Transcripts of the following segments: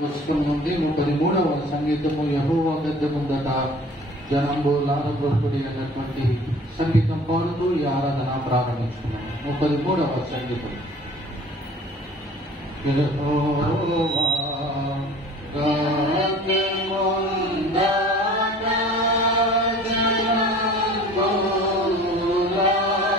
పుస్తకం నుండి 33వ సంగీతము యెహోవా గద్దె ముందట జనంబు లారబ్రొక్కుడి అన్నటువంటి సంగీతం పాడుతూ ఈ ఆరాధన ప్రారంభించుకున్నాము. 33వ సంగీతం. యెహోవా గద్దె ముందట జనంబు లారబ్రొక్కుడి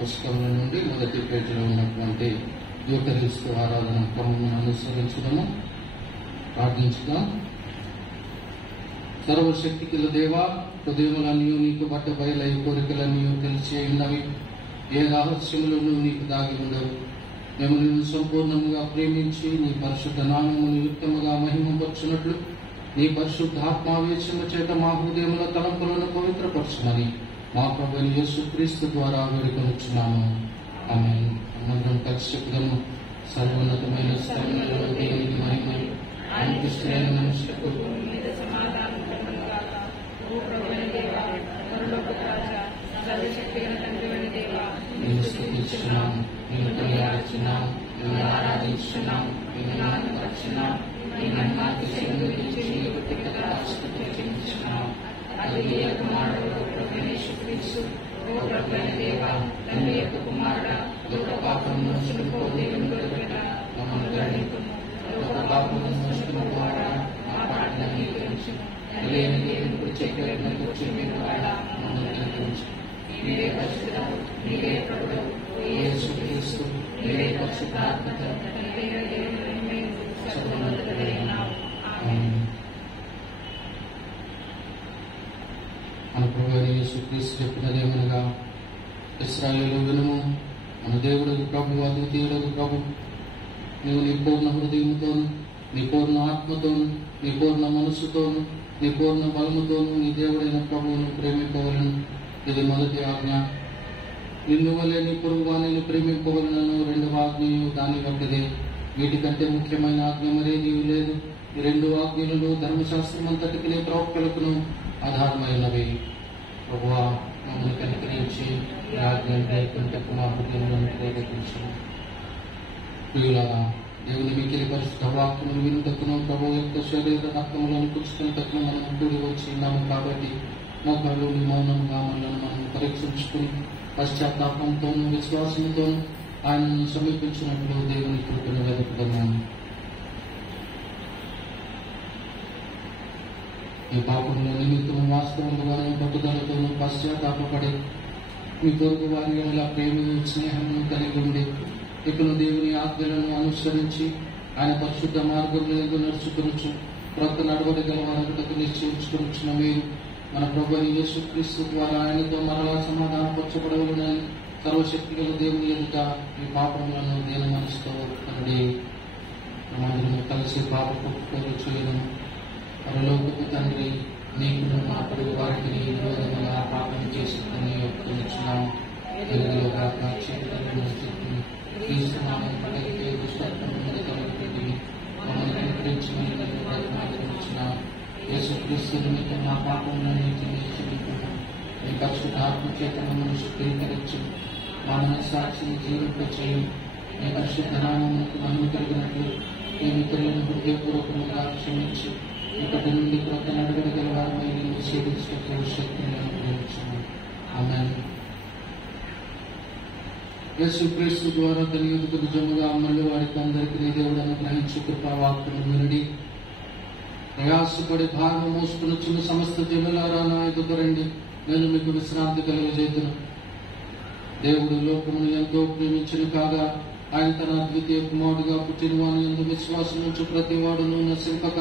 పుస్తకంలో నుండి మొదటి పేజీలో ఉన్నటువంటి యూకరిస్తు ఆరాధన క్రమమును అనుసరించడము. ప్రార్థించుదాం. సర్వశక్తి గల దేవా, హృదయములన్నీ నీకు బట్ట బయలై కోరికలన్నీ తెలిసి ఉన్నవి. ఏ రహస్యములను నీకు దాగి ఉండవు. మేము నిన్ను సంపూర్ణముగా ప్రేమించి నీ పరిశుద్ధ నామమును యుక్తముగా మహిమపరచునట్లు నీ పరిశుద్ధాత్మావేశము చేత మా హృదయముల తలంపులను పవిత్రపరచుమని మా ప్రభువైన యేసుక్రీస్తు ద్వారా వేడుకొనుచున్నాము. ఆమేన్. అందరం కలిసి చెప్పుదాము. సర్వోన్నతమైన స్థలంలో దేవునికి మహిమ, ఆయనకు శ్రేణి మనుషులకు నేను స్తుతించున్నాం, నేను కొనియాడుచున్నాం, నేను ఆరాధించున్నాం, నేను నామపరచున్నాం, నీ మహిమాతిశయమును గురించి నీ కృతజ్ఞతలు చెల్లించున్నాం. హల్లెలూయా. కుమారుడు ప్రభువైన యేసుక్రీస్తు, ఓ ప్రభువైన దేవా, తండ్రి యొక్క కుమారుడా, లోక పాపమును మోసుకుపో దేవుని గొర్రెపిల్ల, మమ్మల్ని కరుణించుము. లోక పాపమును మోసుకుపోవాడా, మా ప్రార్థన అంగీకరించుము. లేని దేవుని కుడి చేతి వైపున కూర్చుని మీరు వాడా, మమ్మల్ని కరుణించుము. మీరే పరిశుద్ధుడు, యేసుక్రీస్తు చెప్పినదేమనగా, ఇశ్రాయేలు వినుము, మన దేవుడు ప్రభు, అద్వితీయుడు ప్రభు. నీవు నీ పూర్ణ హృదయముతోను, నీ పూర్ణ ఆత్మతోను, నీ పూర్ణ మనస్సుతోను, నీ పూర్ణ బలముతోను నీ దేవుడైన ప్రభువును ప్రేమింపవలను. ఇది మొదటి ఆజ్ఞ. నిన్ను వలె నీ పొరుగువానిని ప్రేమింపవలనను రెండవ ఆజ్ఞయు దాని వంటిదే. వీటికంటే ముఖ్యమైన ఆజ్ఞ మరేదీ లేదు. ఈ రెండు ఆజ్ఞలు ధర్మశాస్త్రం అంతటికి ప్రవక్తలకును ఆధారమైనవి. ప్రభువా, మమ్మల్ని కనికరించి ఈ ఆజ్ఞను గైకొనుటకు మా హృదయములను ప్రేరేపించు. ప్రియులారా, దేవుని మిక్కిలి పరిశుద్ధ వాక్యమును వినుటకును ప్రభు యొక్క శరీర రక్తములను పుచ్చుకున్నటకును మనం కూడి వచ్చి ఉన్నాము. కాబట్టి మోకాళ్ళు మౌనంగా మనల్ని మనం పరీక్షించుకుని పశ్చాత్తాపంతోనూ విశ్వాసంతోనూ ఆయనను సమీపించినట్లు దేవుని కృపను వెతుకుతున్నాము. ఈ పాపంలో నిమిత్తము వాస్తవంగానే పట్టుదలతోనూ పశ్చాత్తాపడి మీ పొరుగు వారి ఎలా ప్రేమ స్నేహమును కలిగి ఉండి ఇప్పుడు దేవుని ఆజ్ఞలను అనుసరించి ఆయన పరిశుద్ధ మార్గంలో నడుచుకొనొచ్చు క్రొత్త నడవడి గల వారికి నిశ్చయించుకొనొచ్చిన మీరు మన ప్రభువైన యేసుక్రీస్తు ద్వారా ఆయనతో మరలా సమాధానపరచబడవలెనని సర్వశక్తి గల దేవుని ఎదుట ఈ పాపములను దీన మనసుతో ఒప్పుకొనుడి. మనమందరము కలిసి పాప ఒప్పుకోలు చేయడం. పరలోకపు తండ్రి, నీకును మా పొరుగు వారికి విరోధముగా పాపం చేసుకుని ఒప్పుకొనుచున్నాము. దేవునిలో తీసుకున్నాము దుష్టత్వమును కలిగి మమ్మల్ని అనుగ్రహించిన యేసుక్రీస్తు నిమిత్తం మా పాపములన్నిటినీ క్షమించుము. మీ పరిశుద్ధ ఆత్మ చేత మమ్మల్ని శుద్ధీకరించి మా మనస్సాక్షిని జీవింపచేయి. మీ పరిశుద్ధ నామమునకు మహిమ కలిగినట్లు మీ మిత్రులను హృదయపూర్వకముగా క్షమించి ఇప్పటి నుండి క్రొత్త నడవడి గల వారిపై నేను సేవించే శక్తిని అనుగ్రహించము. ఆమేన్. యేసుక్రీస్తు ద్వారా తన ఎదుగు నిజముగా అమలు వారికి అందరికీ నీ దేవుడు అనుగ్రహించి కృపావాక్యము వినడి. ప్రయాసపడి భాగం మోసుకుని సమస్త జనులారా నా ఎదుగు రండి, నేను మీకు విశ్రాంతి కలుగజేతును. దేవుడు లోకమును ఎంతో ప్రేమించిన కాగా ఆయన తన అద్వితీయ కుమారుడుగా పుట్టిన వాని యందు విశ్వాసం నుంచి ప్రతి వాడును నశింపక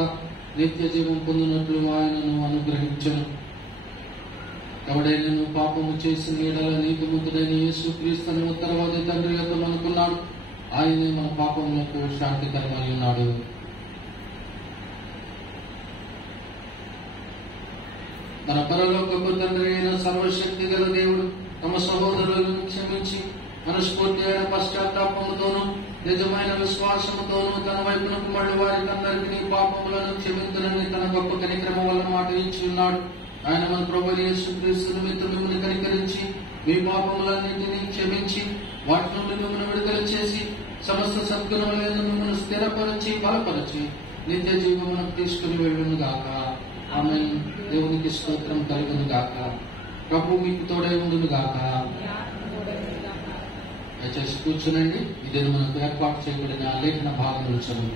నిత్య జీవం పొందినట్లు ఆయనను అనుగ్రహించను. ఎవడైనా పాపము చేసిన ఎడల నీతిమంతుడైన యేసుక్రీస్తుని ఉత్తరవాది తండ్రి యొక్క అనుకున్నాడు. ఆయనే మన పాపములకు శాంతికరమై ఉన్నాడు. మన పరలోకపు తండ్రి అయిన సర్వశక్తి గల దేవుడు తమ సహోదరులను క్షమించి మనస్ఫూర్తి అయిన పశ్చాత్తాపముతోనూ నిజమైన విశ్వాసముతోనూ తన వైపునకు మళ్ళీ వారికి అందరికీ పాపములను క్షమించునని తన గొప్ప కనికరమ వల్ల మాట ఇచ్చి ఉన్నాడు. ఆయన మన ప్రభువైన యేసుక్రీస్తు నిమిత్తం మిమ్మల్ని కనికరించి మీ పాపములన్నింటినీ క్షమించి వాటి నుండి మిమ్మల్ని విడుదల చేసి సమస్త సద్గుణములను మిమ్మల్ని స్థిరపరిచి బలపరిచి నిత్య జీవమునకు తీసుకుని వెళ్ళును గాక. ఆమేన్. దేవునికి స్తోత్రం కలుగును గాక. ప్రభు మీకు తోడై ఉండును గాక. దయచేసి కూర్చునండి. ఇది మనకు ఏర్పాటు చేయబడిన లేఖన భాగములు చదువు.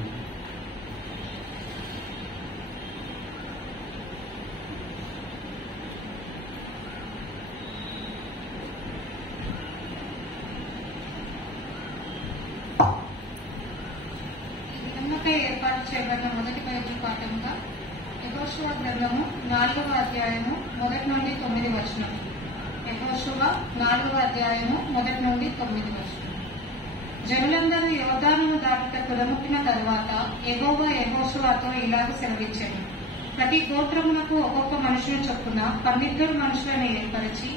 ఏర్పాటు చేయబడిన మొదటి బైబిల్ పాఠముగా యెహోషువ గ్రంథము 4వ అధ్యాయము 1 నుండి 9 వచనం. యెహోషువ 4వ అధ్యాయము 1 నుండి 9 వచనం. జనులందరూ యోర్దానును దాటుట కులముట్టిన తరువాత యెహోవా యెహోషువతో ఇలాగ సెలవిచ్చాడు. ప్రతి గోత్రమునకు ఒక్కొక్క మనుషుని చొప్పున 12 మనుషులను ఏర్పరిచి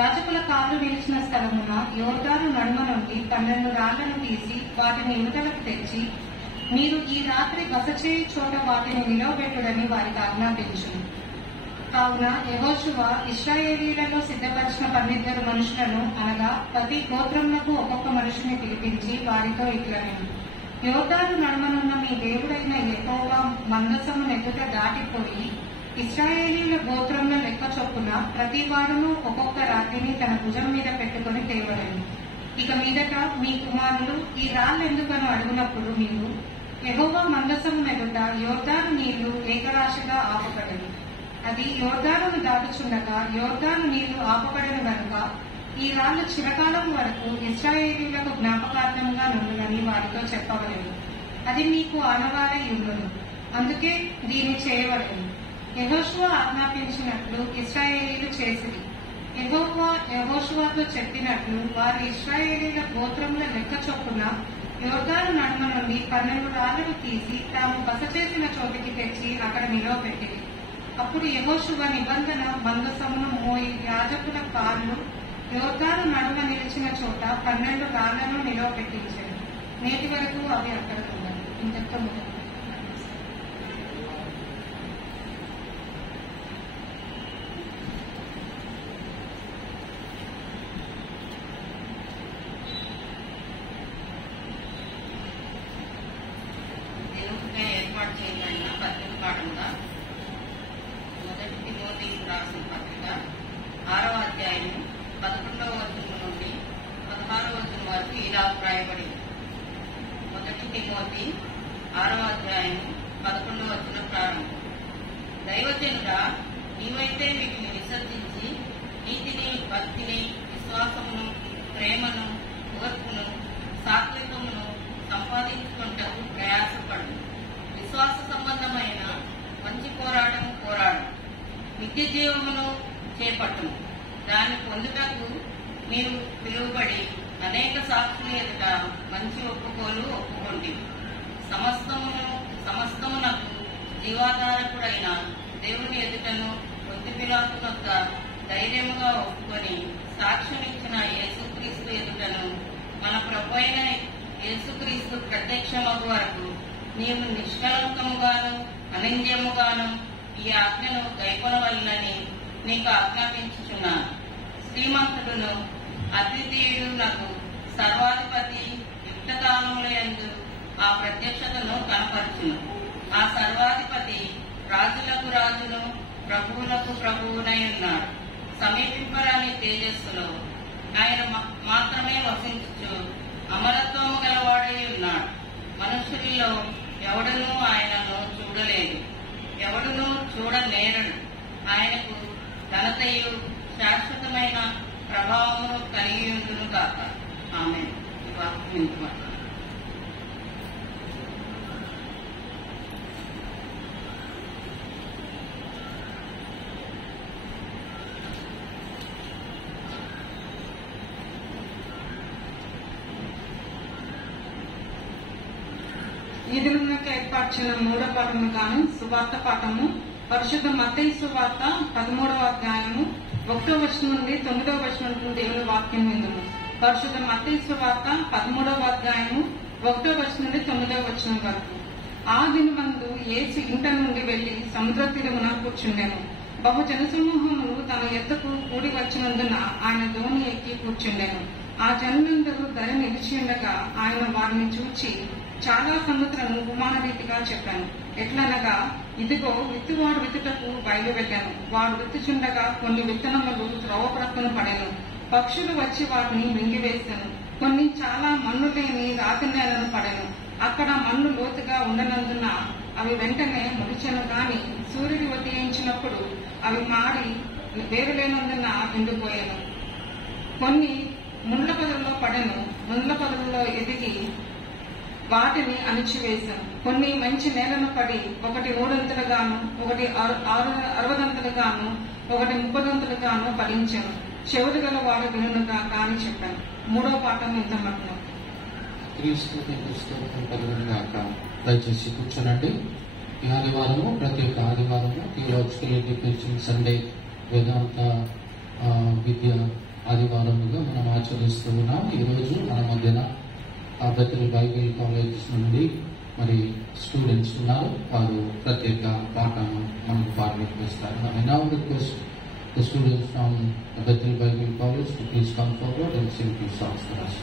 యాజకుల కాళ్ళు నిలిచిన స్థలమున యోర్దాను నడుమ నుండి 12 రాళ్లను తీసి వాటిని యువతలకు తెచ్చి మీరు ఈ రాత్రి బస చేయి చోట వాటిని నిలవబెట్టుడని వారికి ఆజ్ఞాపించును. కావున యెహోషువ ఇశ్రాయేలీయులలో సిద్ధపరిచిన 12 మనుషులను అనగా ప్రతి గోత్రమునకు ఒక్కొక్క మనుషుని పిలిపించి వారితో ఇట్లనెను. యోర్దాను నడుమనున్న మీ దేవుడైన యెహోవా మందసము నెదుట దాటిపోయి ఇశ్రాయేలీయుల గోత్రముల లెక్క చొప్పున ప్రతి వాడును ఒక్కొక్క రాతిని తన భుజం మీద పెట్టుకుని తేవడెను. ఇక మీదట మీ కుమారులు ఈ రాళ్ళెందుకని అడుగునప్పుడు మీరు యెహోవా మందసము ఎదుట యోర్దాను నీళ్లు ఏకరాశిగా ఆపబడెను. అది యోర్దానును దాటుచుండగా యోర్దాను నీళ్లు ఆపబడెను గనుక ఈ రాళ్లు చిరకాలం వరకు ఇశ్రాయేలీయులకు జ్ఞాపకార్థంగా నుండునని వారితో చెప్పవలేదు. అది మీకు ఆనవాలై ఉండును. అందుకే దీన్ని చేయవలెను. యెహోషువ ఆజ్ఞాపించినట్లు ఇశ్రాయేలీయులు చేసిరి. యెహోవా యెహోషువతో చెప్పినట్లు వారు ఇశ్రాయేలీయుల గోత్రముల లెక్క చొప్పున యోర్దాను నడుమ నుండి 12 రాళ్లను తీసి తాము బస చేసిన చోటికి తెచ్చి అక్కడ నిలవబెట్టింది. అప్పుడు యెహోషువ నిబంధన మందసమును మోయి యాజకుల కాళ్ళు యోర్దాను నడుమ నిలిచిన చోట 12 రాళ్లను నిలవబెట్టించాడు. నేటి వరకు అవి అక్కడ ఉన్నాయి. ఇంతతో మొదలు ఏర్పాటు చేయబడిన పత్రిక పాఠంగా మొదటి తిమోతికి రాసిన పత్రిక 6వ అధ్యాయము 11వ వచనం నుండి 16వ వచనం వరకు ఇలా వ్రాయబడింది. మొదటి తిమోతి 6వ అధ్యాయము 11వ వచనం ప్రారంభం. దైవజనుడా, నీవైతే వీటిని విసర్జించి నీతిని, భక్తిని, విశ్వాసమును, ప్రేమను, ఓర్పును, సాత్వికమును సంపాదించుకుంటూ ప్రయాసపడు. విశ్వాస సంబంధమైన మంచి పోరాటము పోరాడు. నిత్య జీవమును చేపట్టును. దాన్ని పొందుటకు మీరు పిలువబడి అనేక సాక్షుల ఎదుట మంచి ఒప్పుకోండి. సమస్తమునకు జీవాధారకుడైన దేవుని ఎదుటను పొద్దు పిలాతు వద్ద ధైర్యముగా ఒప్పుకొని సాక్ష్యమిచ్చిన యేసుక్రీస్తు ఎదుటను మన ప్రభు అయిన యేసుక్రీస్తు ప్రత్యక్షమగు వరకు నీవు నిష్కలంకముగాను అనింద్యముగాను ఈ ఆజ్ఞను గైకొనవలెనని నీకు ఆజ్ఞాపించుచున్నాను. శ్రీమంతుడును అద్వితీయుడు నాకు సర్వాధిపతి యుక్తకాలములందు ఆ ప్రత్యక్షతను కనపరచును. ఆ సర్వాధిపతి రాజులకు రాజును, ప్రభువులకు ప్రభువునై ఉన్నాడు. సమీపింపరాని తేజస్సులో ఆయన మాత్రమే వసించుచు అమరత్వము గలవాడై ఉన్నాడు. మనుషుల్లో ఎవడునూ ఆయనను చూడలేదు, ఎవడునూ చూడనేరడు. ఆయనకు ఘనతయు శాశ్వతమైన ప్రభావమును కలిగి ఉండును గాక. ఆమేన్. ఈ వాక్యం వింటున్నాను. ఈ దినమునకు ఏర్పాటు మూడో పాఠము గాను సువార్త పాఠము పరిశుద్ధ మత్తయి సువార్త 13వ అధ్యాయము 1వ వచనం నుండి 9వ వచనం నుండి దేవుని వాక్యం విందుము. పరిశుద్ధ మత్తయి సువార్త 13వ అధ్యాయము 1వ వచనం నుండి 9వ వచనం వరకు. ఆ దినమందు యేసు ఇంట నుండి వెళ్లి సముద్ర తీరమున కూర్చుండెను. బహు జనసమూహములు తన ఎద్దకు కూడి వచ్చినందున ఆయన దోణి ఎక్కి కూర్చుండెను. ఆ జనులందరూ ధర నిలిచి ఉండగా ఆయన వారిని చూచి చాలా సంగతులను ఉపమాన రీతిగా చెప్పాను. ఎట్లనగా, ఇదిగో విత్తువాడు విత్తుటకు బయలువెళ్ళాను. వాడు విత్తుచుండగా కొన్ని విత్తనములు త్రోవ ప్రక్కన పడెను. పక్షులు వచ్చి వాటిని మింగివేశాను. కొన్ని చాలా మన్ను లేని రాతి నేలను పడెను. అక్కడ మన్ను లోతుగా ఉండనందున అవి వెంటనే మొలిచెను. గాని సూర్యుడు ఉదయించినప్పుడు అవి మాడి వేరులేనందున ఎండిపోయాను. కొన్ని ముండ్ల పొదల్లో పడెను. ముండ్ల పొదల్లో ఎదిగి వాటిని అణిచివేశాను. కొన్ని మంచి నేలను పడి ఒకటి 300 ఒకటి 60 ఒకటి 30 ఫలించాను. చెవులు గల వాడు వినుగా కాని చెప్పాను. మూడో పాఠం ఇంత మటును. దయచేసి కూర్చోనండి. ఈ ఆదివారము ప్రతి ఒక్క ఆదివారము థియలాజికల్ ఎడ్యుకేషన్ సండే వేదాంత విద్య ఆదివారముగా మనం ఆచరిస్తూ ఉన్నాం. ఈరోజు మన మధ్యన బెతెల్ బైబిల్ కాలేజ్ నుండి మరి స్టూడెంట్స్ ఉన్నారు. వారు ప్రత్యేక పాఠాన్ని మనకు పాల్గొనిస్తారు. I now request the students from the Bethel Bible College to please come forward and sing few songs for us.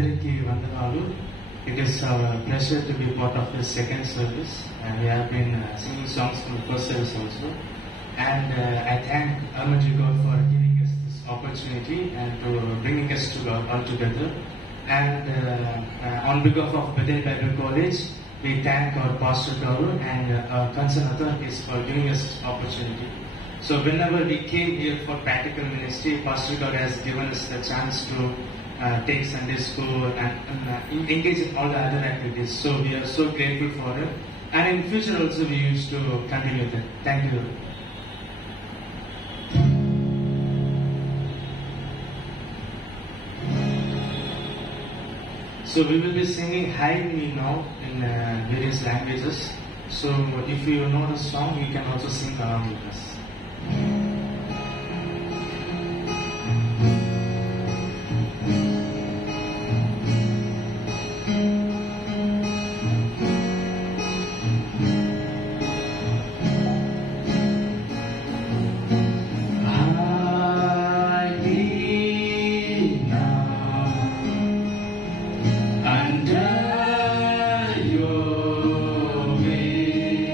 Andariki Vandanalu. It is our pleasure to be part of the second service, and we have been singing songs from the first service also. And I thank Almighty God for giving us this opportunity and to bringing us all together. And on behalf of Bethel Bible College, we thank our Pastor Gauru and our concerned authorities for giving us this opportunity. So whenever we came here for practical ministry, Pastor Gauru has given us the chance to take Sunday school and engage in all the other activities. So we are so grateful for it. And in future also we used to continue that. Thank you. So we will be singing Hide Me Now in various languages. So if you know the song, you can also sing along with us. Under your wings,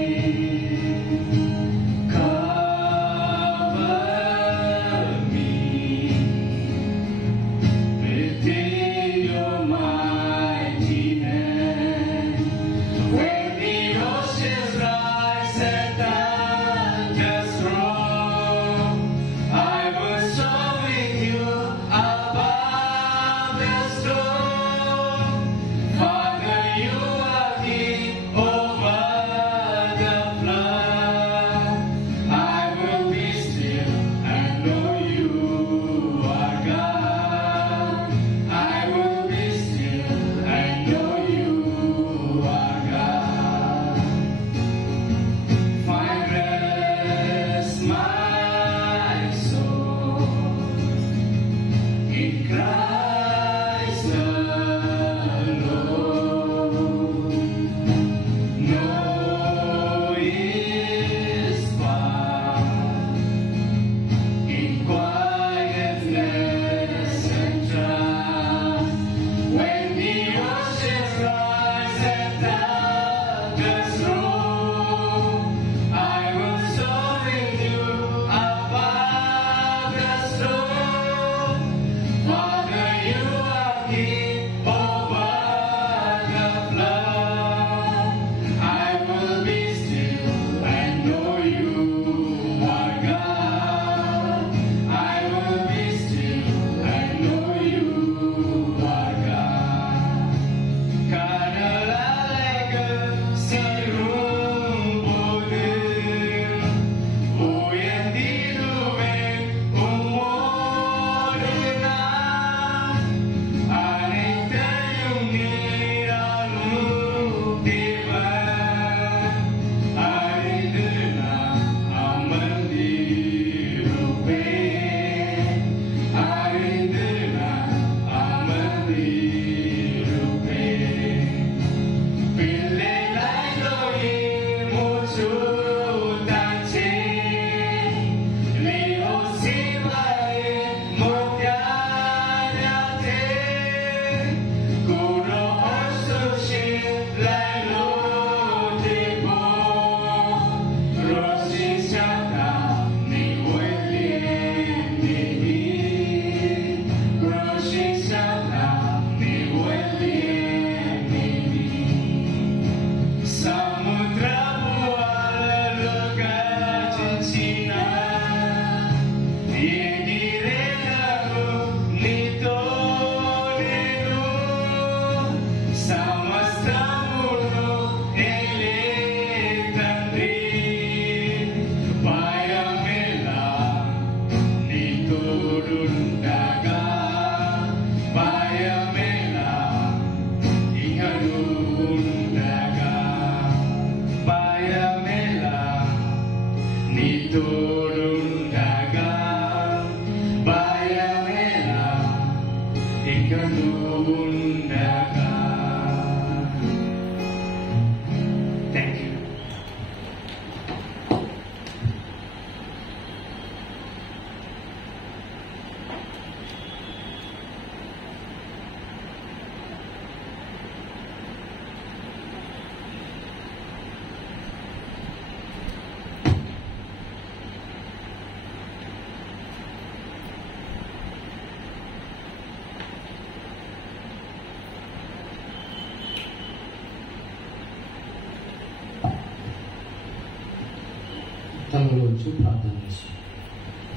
తలలోంచి ప్రార్థన చేస్తాం.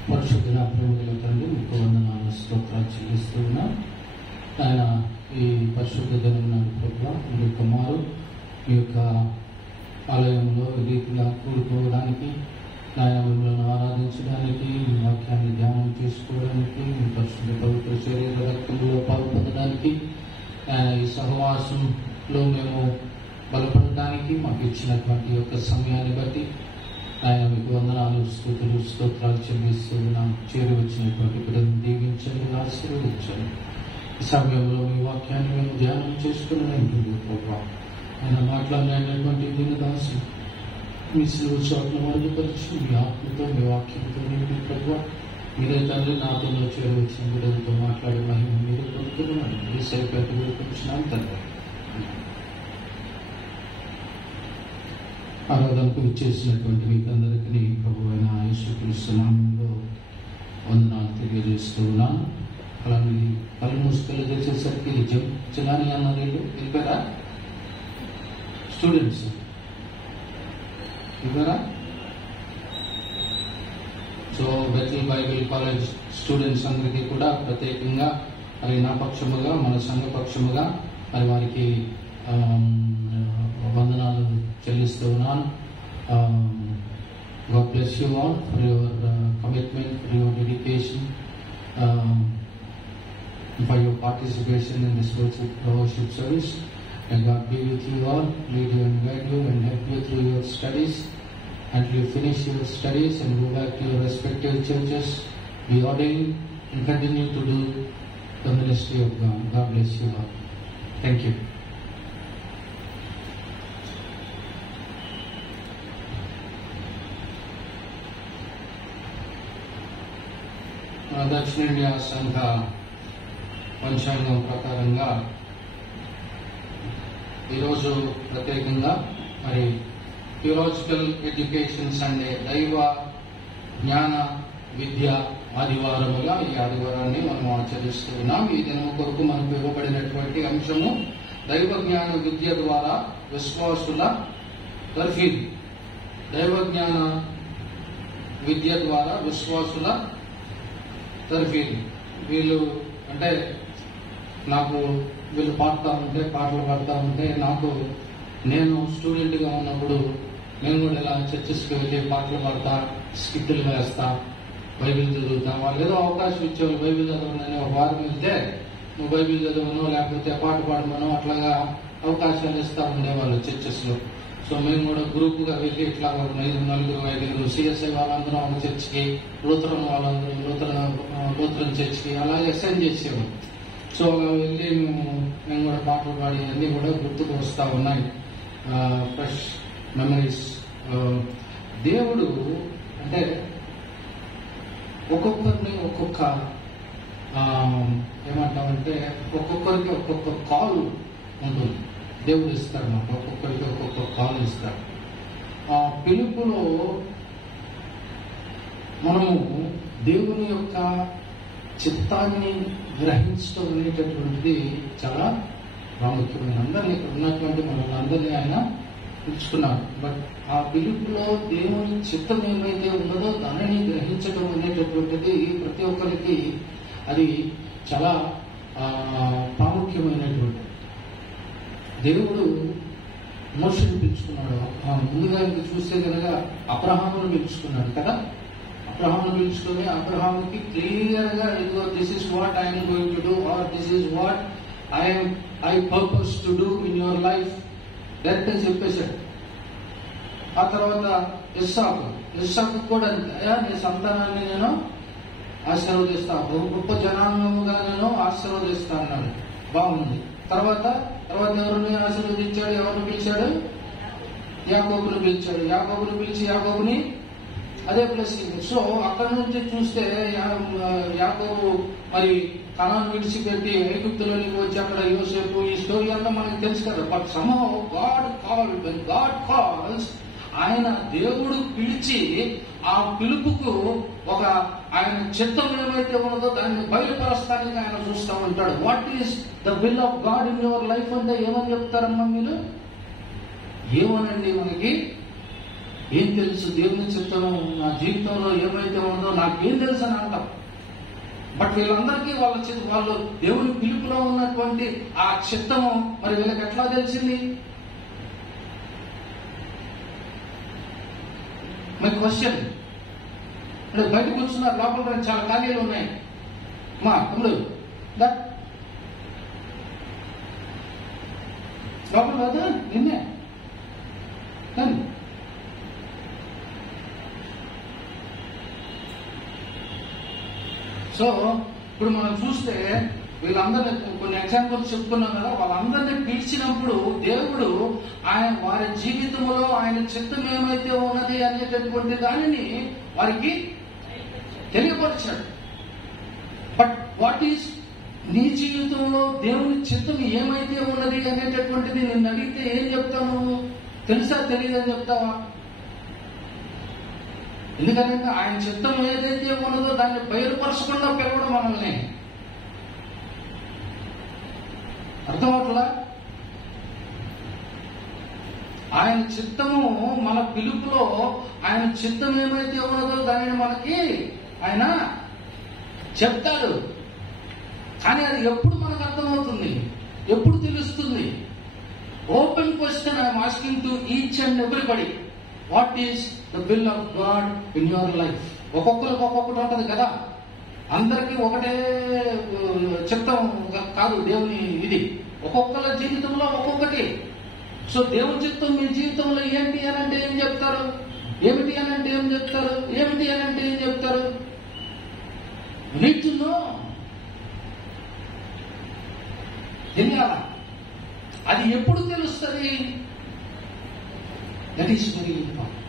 పరిశుద్ధ ప్రేమల తండ్రి మీకు వందనాలు స్తోత్రాలు చెల్లిస్తూ ఉన్నా. ఆయన ఈ పరిశుద్ధ దినం నాడు ప్రభు మీ కుమారు మీ యొక్క ఆలయంలో ఈ రీతిగా కూడుకోవడానికి, ఆయన మిమ్మల్ని ఆరాధించడానికి, మీ వాక్యాన్ని ధ్యానం చేసుకోవడానికి, మీ పరిశుద్ధ పవిత్ర శరీర రక్తంలో పాల్పొందడానికి, ఈ సహవాసంలో మేము బలపడడానికి మాకు ఇచ్చినటువంటి యొక్క సమయాన్ని బట్టి ఆయన మీకు వందనాలు స్తుతులు స్తోత్రాలు చెల్లిస్తూ ఉన్నాం. చేరి వచ్చినటువంటి బిడ్డను దీవించండి, ఆశీర్వదించండి. ఈ సమయంలో మీ వాక్యాన్ని మేము ధ్యానం చేసుకుని ఉంటుంది ప్రభావ. ఆయన మాట్లాడినటువంటి దీని దాసి మీ శిలువ చోట్ల మరుగుపరిచి మీ ఆత్మతో మీ వాక్యంతో నింపి ప్రభావ. మీరే తండ్రి నాతో చేరి వచ్చిన బిడ్డలతో మాట్లాడే మహిమ మీరు పొందుతున్నాను. మీ సరిపేట కూర్చున్నాను తండ్రి. ఆరాధనకు ఇచ్చేసినటువంటి మీకందరికీ ప్రభు అయిన యేసుక్రీస్తు నామములో వందనాలు తెలియజేస్తూ ఉన్నాను. అలాగే కళ్ళు మూసుకెళ్ళి తెచ్చేసరికి జలాని అన్నారు వెళ్ళిపోయారా స్టూడెంట్స్? వెళ్ళారా? So Bethel Bible college students అందరికీ కూడా ప్రత్యేకంగా మరి నా పక్షముగా మన సంఘ పక్షముగా మరి వారికి వందనాలు చెల్లిస్తూ ఉన్నాను. God bless you all for your commitment, for your dedication, for your participation in this worship service. And God be with you all, lead you and guide you and help you through your studies until you finish your studies and go back to your respective churches, be ordained and continue to do the ministry of God. God bless you all. Thank you. దక్షిణ India సంఘ పంచాంగం ప్రకారంగా ఈరోజు ప్రత్యేకంగా మరి theological education Sunday, దైవ జ్ఞాన విద్య ఆదివారముగా ఈ ఆదివారాన్ని మనం ఆచరిస్తూ ఉన్నాం. ఈ దినము కొరకు మనకు ఇవ్వబడినటువంటి అంశము దైవ జ్ఞాన విద్య ద్వారా విశ్వాసుల తర్ఫీదు. దైవ జ్ఞాన విద్య ద్వారా విశ్వాసుల తర్ఫీదు. వీళ్ళు అంటే నాకు వీళ్ళు పాడుతూ ఉంటే, పాటలు పాడుతూ ఉంటే నేను స్టూడెంట్గా ఉన్నప్పుడు మేము కూడా ఇలా చర్చెస్కి వెళ్ళి పాటలు పాడతా, స్కిట్టులు వేస్తా, బైబిల్ చదువుతాం. వాళ్ళు ఏదో అవకాశం ఇచ్చేవాళ్ళు. బైబిల్ చదవనని ఒక వారం వెళ్తే నువ్వు బైబిల్ చదవను లేకపోతే పాట పాడమను అట్లాగా అవకాశాలు ఇస్తూ ఉండేవాళ్ళు చర్చెస్లో. సో మేము కూడా గ్రూప్గా వెళ్ళి ఇట్లా ఒక 5 సిఎస్ఐ వాళ్ళందరూ ఒక చర్చికి, లూథరన్ వాళ్ళందరూ లూథరన్ చర్చికి అలాగే అసైన్ చేసేవాళ్ళు. సో అలా వెళ్ళి మేము కూడా పాటలు పాడి అన్నీ కూడా గుర్తుకు వస్తూ ఉన్నాయి. Fresh memories. దేవుడు అంటే ఒక్కొక్కరిని ఒక్కొక్క ఏమంటామంటే ఒక్కొక్కరికి ఒక్కొక్క కాల్ ఉంటుంది. దేవుడు ఇస్తాడు మాకు, ఒక్కొక్కరికి ఒక్కొక్క కాల్ ఇస్తాడు. ఆ పిలుపులో మనము దేవుని యొక్క చిత్తాన్ని గ్రహించడం అనేటటువంటిది చాలా ప్రాముఖ్యమైన. అందరినీ ఇక్కడ ఉన్నటువంటి మనల్ని అందరినీ ఆయన పిలుచుకున్నాడు. బట్ ఆ పిలుపులో దేవుని చిత్తం ఏమైతే ఉన్నదో దానిని గ్రహించడం అనేటటువంటిది ప్రతి ఒక్కరికి అది చాలా ప్రాముఖ్యమైనటువంటి. దేవుడు మోషేని పిలుచుకున్నాడు. ముందుగా ఇంక చూస్తే కనుక అబ్రహామును పిలుచుకున్నాడు కదా. అబ్రహామును పిలుచుకొని అబ్రహాముకి క్లియర్ గా ఇదిగో this is what I'm going to do or this is what I purpose to do in your life death అని చెప్పేశాడు. ఆ తర్వాత ఇస్సాకు కూడా నీ సంతానాన్ని నేను ఆశీర్వదిస్తా, గొప్ప జనాంగముగా నేను ఆశీర్వదిస్తా అన్నాడు. బాగుంది. తర్వాత ఎవరిని ఆశీర్వదించాడు? ఎవరిని పిలిచాడు? యాకోబుని పిలిచాడు. యాకోబుని పిలిచి యాకోబుని అదే బ్లెస్సింగ్. సో అక్కడి నుంచి చూస్తే యాకోబు మరి కనాను విడిచిపెట్టి ఐగుప్తులోనికి వచ్చి అక్కడ యోసేపు, ఈ స్టోరీ అంతా మనకు తెలుసు కదా. బట్ సమ్హౌ గాడ్ కాల్స్, ఆయన దేవుడు పిలిచి ఆ పిలుపుకు ఒక ఆయన చిత్తం ఏమైతే ఉన్నదో దాన్ని బయలుపరస్తానికి ఆయన చూస్తూ ఉంటాడు. What is the will of God in your life అంటే ఏమని చెప్తారమ్మా మీరు? ఏమనండి మనకి ఏం తెలుసు దేవుని చిత్తము నా జీవితంలో ఏమైతే ఉన్నదో నాకేం తెలుసు అని అంటాం. బట్ వీళ్ళందరికీ వాళ్ళు దేవుని పిలుపులో ఉన్నటువంటి ఆ చిత్తము మరి వీళ్ళకి ఎట్లా తెలిసింది? My question. అంటే బయట కూర్చున్నారు, లోపల చాలా ఖాళీలు ఉన్నాయి. మా తమ్ముడు లోపల కదా నిన్నే కానీ సో ఇప్పుడు మనం చూస్తే వీళ్ళందరినీ కొన్ని ఎగ్జాంపుల్స్ చెప్పుకున్నాం కదా, వాళ్ళందరినీ పిలిచినప్పుడు దేవుడు వారి జీవితంలో ఆయన చిత్తం ఏమైతే ఉన్నది అనేటటువంటి దానిని వారికి తెలియపరిచాడు. బట్ వాట్ ఈస్ నీ జీవితంలో దేవుని చిత్తం ఏమైతే ఉన్నది అనేటటువంటిది నిన్ను అడిగితే ఏం చెప్తావు? తెలుసా తెలియదని చెప్తావా? ఎందుకంటే ఆయన చిత్తం ఏదైతే ఉన్నదో దాన్ని బయలుపరచకుండా పిలవడం మనల్ని అర్థమవుతుందా? ఆయన చిత్తము మన పిలుపులో ఆయన చిత్తం ఏమైతే ఉన్నదో దానిని మనకి ఆయన చెప్తాడు. కానీ అది ఎప్పుడు మనకు అర్థమవుతుంది? ఎప్పుడు తెలుస్తుంది? Open question I'm asking to each and everybody. What is the will of God in your life? ఒక్కొక్కరికి ఒక్కొక్కటి ఉంటుంది కదా, అందరికీ ఒకటే చిత్తం కాదు దేవుని ఇది. ఒక్కొక్కరి జీవితంలో ఒక్కొక్కటి. సో దేవుని చిత్తం మీ జీవితంలో ఏంటి అని అంటే ఏం చెప్తారు? ఏమిటి అని అంటే ఏం చెప్తారు? ఏమిటి అని అంటే ఏం చెప్తారు? Need to know. తెలియాలా? అది ఎప్పుడు తెలుస్తుంది? That is very important.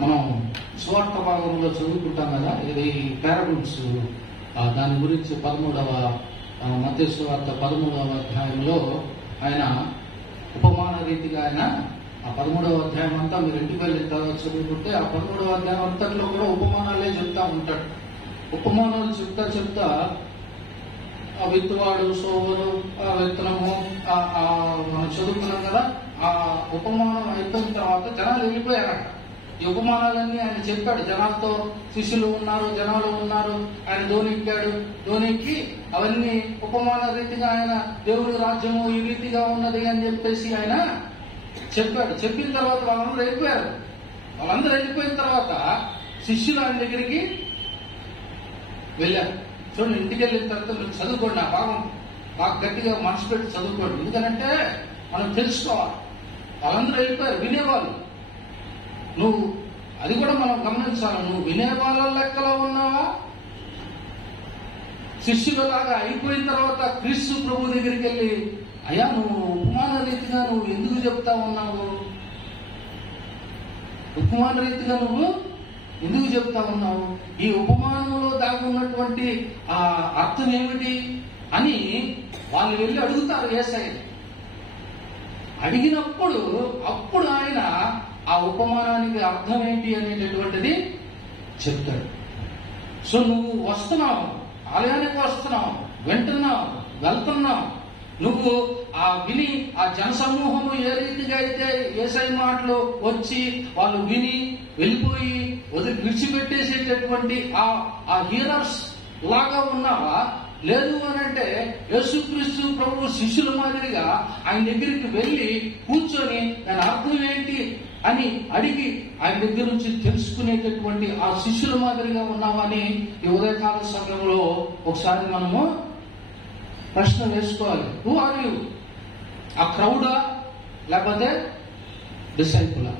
మనం సువార్త భాగంలో చదువుకుంటాం కదా, ఇది పారాబుల్స్, దాని గురించి 13వ మత్తయి సువార్త 13వ అధ్యాయంలో ఆయన ఉపమాన రీతిగా ఆయన ఆ 13వ అధ్యాయం అంతా మీరు ఇంటికి వెళ్ళిన తర్వాత చదువుకుంటే ఆ 13వ అధ్యాయం అంతట్లో కూడా ఉపమానాలే చెప్తా ఉంటాడు. ఉపమానాలు చెప్తా ఆ విత్తువాడు, సోవరు, ఆ విత్తనము, మనం చదువుకున్నాం కదా. ఆ ఉపమానం అయిపోయిన తర్వాత జనాలు వెళ్ళిపోయారట. ఈ ఉపమానాలన్నీ ఆయన చెప్పాడు. జనాలతో శిష్యులు ఉన్నారు, జనాలు ఉన్నారు. ఆయన ధోనిక్కాడు. ధోనికి అవన్నీ ఉపమాన రీతిగా ఆయన దేవుని రాజ్యము ఈ రీతిగా ఉన్నది అని చెప్పేసి ఆయన చెప్పాడు. చెప్పిన తర్వాత వాళ్ళందరూ వెళ్ళిపోయారు. వాళ్ళందరూ వెళ్ళిపోయిన తర్వాత శిష్యులు ఆయన దగ్గరికి వెళ్ళారు. చూడండి, ఇంటికి వెళ్ళిన తర్వాత మీరు చదువుకోండి, ఆ భాగం బాగా గట్టిగా మనసు పెట్టి చదువుకోండి. ఎందుకంటే మనం తెలుసుకోవాలి. వాళ్ళందరూ వెళ్ళిపోయారు, వినేవాళ్ళు. నువ్వు అది కూడా మనం గమనించాలి. నువ్వు వినేవాళ్ళ లెక్కలో ఉన్నావా? శిష్యులలాగా అయిపోయిన తర్వాత క్రీస్తు ప్రభు దగ్గరికి వెళ్ళి, అయ్యా నువ్వు ఉపమాన రీతిగా నువ్వు ఎందుకు చెప్తా ఉన్నావు? ఉపమాన రీతిగా నువ్వు ఎందుకు చెప్తా ఉన్నావు? ఈ ఉపమానంలో దాగి ఉన్నటువంటి ఆ అర్థం ఏమిటి అని వాళ్ళు వెళ్ళి అడుగుతారు యేసయ్యని. అడిగినప్పుడు అప్పుడు ఆయన ఆ ఉపమానానికి అర్థం ఏంటి అనేటటువంటిది చెప్తాడు. సో నువ్వు వస్తున్నావు, ఆలయానికి వస్తున్నావు, వింటున్నావు, వెళ్తున్నావు. నువ్వు ఆ విని ఆ జనసమూహము ఏ రీతిగా అయితే యేసయ్య మాటలు వచ్చి వాళ్ళు విని వెళ్ళిపోయి విడిచిపెట్టేసేటటువంటి ఆ హీరర్స్ లాగా ఉన్నావా? లేదు అని అంటే యేసుక్రీస్తు ప్రభు శిష్యుల మాదిరిగా ఆయన దగ్గరికి వెళ్ళి కూర్చొని దాని అర్థం ఏంటి అని అడిగి ఆయన దగ్గర నుంచి తెలుసుకునేటటువంటి ఆ శిష్యుల మాదిరిగా ఉన్నామని ఈ ఉదయకాల సమయంలో ఒకసారి మనము ప్రశ్న వేసుకోవాలి. Who are you? ఆ క్రౌడా లేకపోతే డిసైపులా?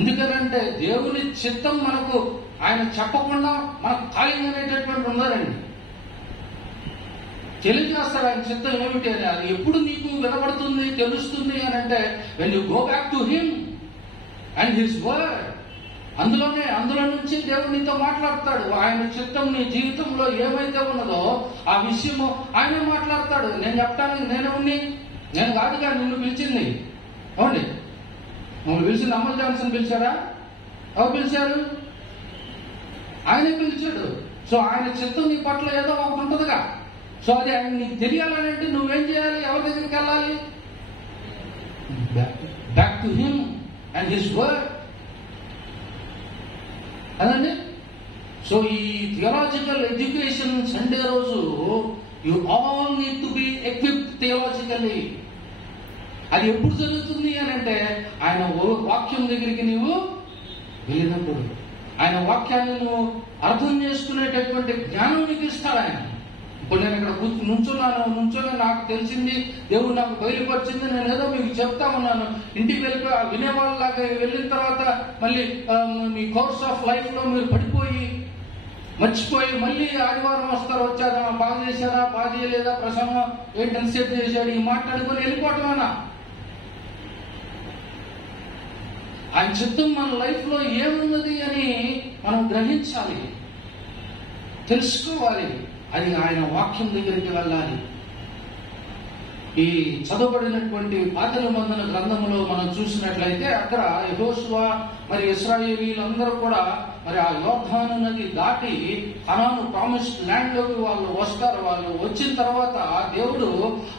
ఎందుకంటే దేవుని చిత్తం మనకు ఆయన చెప్పకుండా మనకు ఖాళీ అనేటటువంటి ఉండదండి. తెలియజేస్తాడు ఆయన చిత్తం ఏమిటి అని. అది ఎప్పుడు నీకు వినబడుతుంది, తెలుస్తుంది అని అంటే when you go back to him and his word. అందులో నుంచి దేవుడు నీతో మాట్లాడతాడు. ఆయన చిత్తం నీ జీవితంలో ఏమైతే ఉన్నదో ఆ విషయము ఆయనే మాట్లాడతాడు. నేను చెప్పడానికి నేను కాదుగా నిన్ను పిలిచింది. అవునండి, మమ్మల్ని పిలిచింది అమల్ జాన్సన్ పిలిచారా? ఎవరు పిలిచారు? ఆయనే పిలిచాడు. సో ఆయన చిత్తం నీ పట్ల ఏదో ఒకటి ఉంటుందిగా. సో అది ఆయన నీకు తెలియాలని అంటే నువ్వేం చేయాలి? ఎవరి దగ్గరికి వెళ్ళాలి? back to him and his word. అదండి. సో ఈ థియలాజికల్ ఎడ్యుకేషన్ సండే రోజు you all need to be equipped theologically. అది ఎప్పుడు జరుగుతుంది అని అంటే ఆయన వాక్యం దగ్గరికి నీవు వెళ్ళినప్పుడు, ఆయన వాక్యాన్ని నువ్వు అర్థం చేసుకునేటటువంటి జ్ఞానం నీకు ఇస్తాడు ఆయన. ఇప్పుడు నేను ఇక్కడ నుంచోనే నాకు తెలిసింది, దేవుడు నాకు బయలుపరిచింది, నేను ఏదో మీకు చెప్తా ఉన్నాను. ఇంటికి వెళ్ళిపోయి వినేవాళ్ళలాగా వెళ్ళిన తర్వాత మళ్ళీ మీ కోర్స్ ఆఫ్ లైఫ్ లో మీరు పడిపోయి మర్చిపోయి మళ్ళీ ఆదివారం వచ్చారా, బాగా చేశారా, బాగా చేయలేదా, ప్రసంగం ఏంటి ఎంతసేపు చేశాడు, ఈ మాట్లాడుకొని వెళ్ళిపోవటమేనా? ఆయన చిత్తం మన లైఫ్ లో ఏమున్నది అని మనం గ్రహించాలి, తెలుసుకోవాలి. అది ఆయన వాక్యం దగ్గరికి వెళ్ళాలి. ఈ చదవబడినటువంటి పాత నిబంధన గ్రంథంలో మనం చూసినట్లయితే అక్కడ యెహోషువ మరి ఇశ్రాయేలీలందరూ కూడా మరి ఆ యోర్దాను నది దాటి కనాను ప్రామిస్డ్ ల్యాండ్ లోకి వాళ్ళు వస్తారు. వాళ్ళు వచ్చిన తర్వాత దేవుడు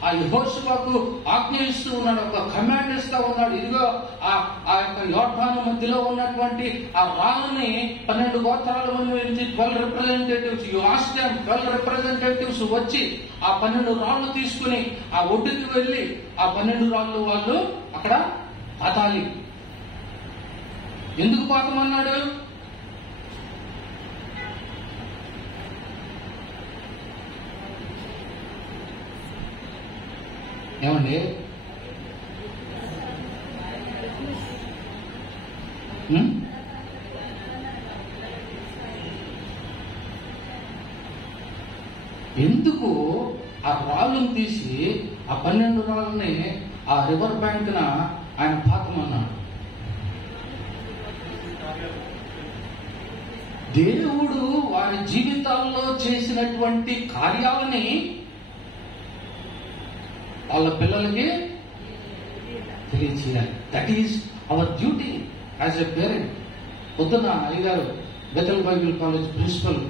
ఆ యెహోషువకు ఆజ్ఞ ఇస్తూ ఉన్నాడు, ఒక కమాండ్ ఇస్తా ఉన్నాడు. ఇదిగో ఆ యొక్క యోర్దాను మధ్యలో ఉన్నటువంటి ఆ రాళ్ళని 12 గోత్రాల నుంచి 12 representatives, you ask them 12 representatives వచ్చి ఆ 12 రాళ్లు తీసుకుని ఆ ఒడ్డుకి వెళ్లి ఆ 12 రాళ్లు వాళ్ళు అక్కడ పాతాలి. ఎందుకు పాతమన్నాడు? ఏమండి? ఎందుకు ఆ రాళ్ళను తీసి ఆ 12 రాళ్ళని ఆ రివర్ బ్యాంక్ ఆయన పాతమన్నాడు? దేవుడు వారి జీవితాల్లో చేసినటువంటి కార్యాలని వాళ్ళ పిల్లలకి తెలియచేయాలి. That is our duty as a parent. పొద్దున అయ్యగారు బెతల్ బైబిల్ కాలేజ్ ప్రిన్సిపల్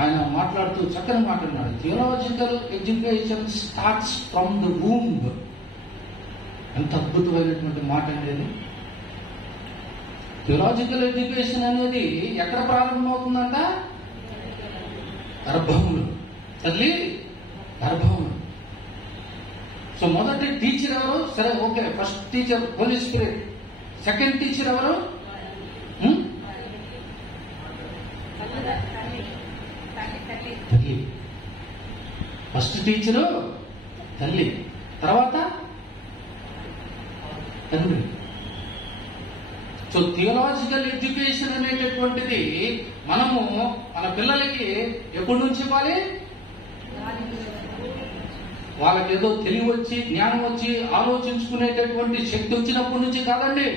ఆయన మాట్లాడుతూ చక్కని మాట్లాడినాడు. Theological education starts from the womb. ఎంత అద్భుతమైనటువంటి మాట అనేది. థియలాజికల్ ఎడ్యుకేషన్ అనేది ఎక్కడ ప్రారంభమవుతుందంట? గర్భములు, తల్లి గర్భములు. సో మొదటి టీచర్ ఎవరు? సరే, okay, first teacher Holy Spirit. Second teacher ఎవరు? తల్లి. ఫస్ట్ టీచరు తల్లి, తర్వాత తండ్రి. సో థియలాజికల్ ఎడ్యుకేషన్ అనేటటువంటిది మనము మన పిల్లలకి ఎప్పటి నుంచి ఇవ్వాలి? వాళ్ళకి ఏదో తెలివి వచ్చి జ్ఞానం వచ్చి ఆలోచించుకునేటటువంటి శక్తి వచ్చినప్పటి నుంచి కాదండి.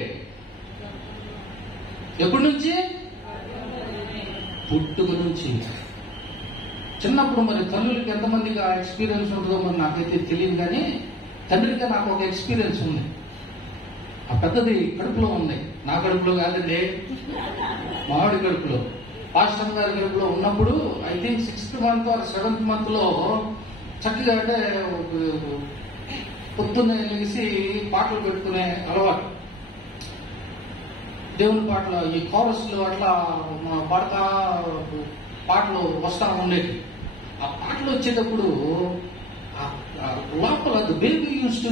ఎప్పటి నుంచి? పుట్టుక నుంచి. చిన్నప్పుడు మరి తల్లులకి ఎంతమందికి ఆ ఎక్స్పీరియన్స్ ఉంటుందో మరి నాకైతే తెలియదు, కానీ తండ్రికి నాకు ఒక ఎక్స్పీరియన్స్ ఉంది. ఆ పెద్దది కడుపులో ఉంది, నా కడుపులో కాదండి, మామిడి కడుపులో. పాస్టర్ గారి కడుపులో ఉన్నప్పుడు I think 6th month or 7th month లో చక్కగా అంటే పొద్దున్నే లేచి పాటలు పెట్టుకునే అలవాటు. దేవుని పాటలు, ఈ కోరస్లు అట్లా పాడతా పాటలు వస్తా ఉండేవి. ఆ పాటలు వచ్చేటప్పుడు లోపల బేబీ యూస్ టు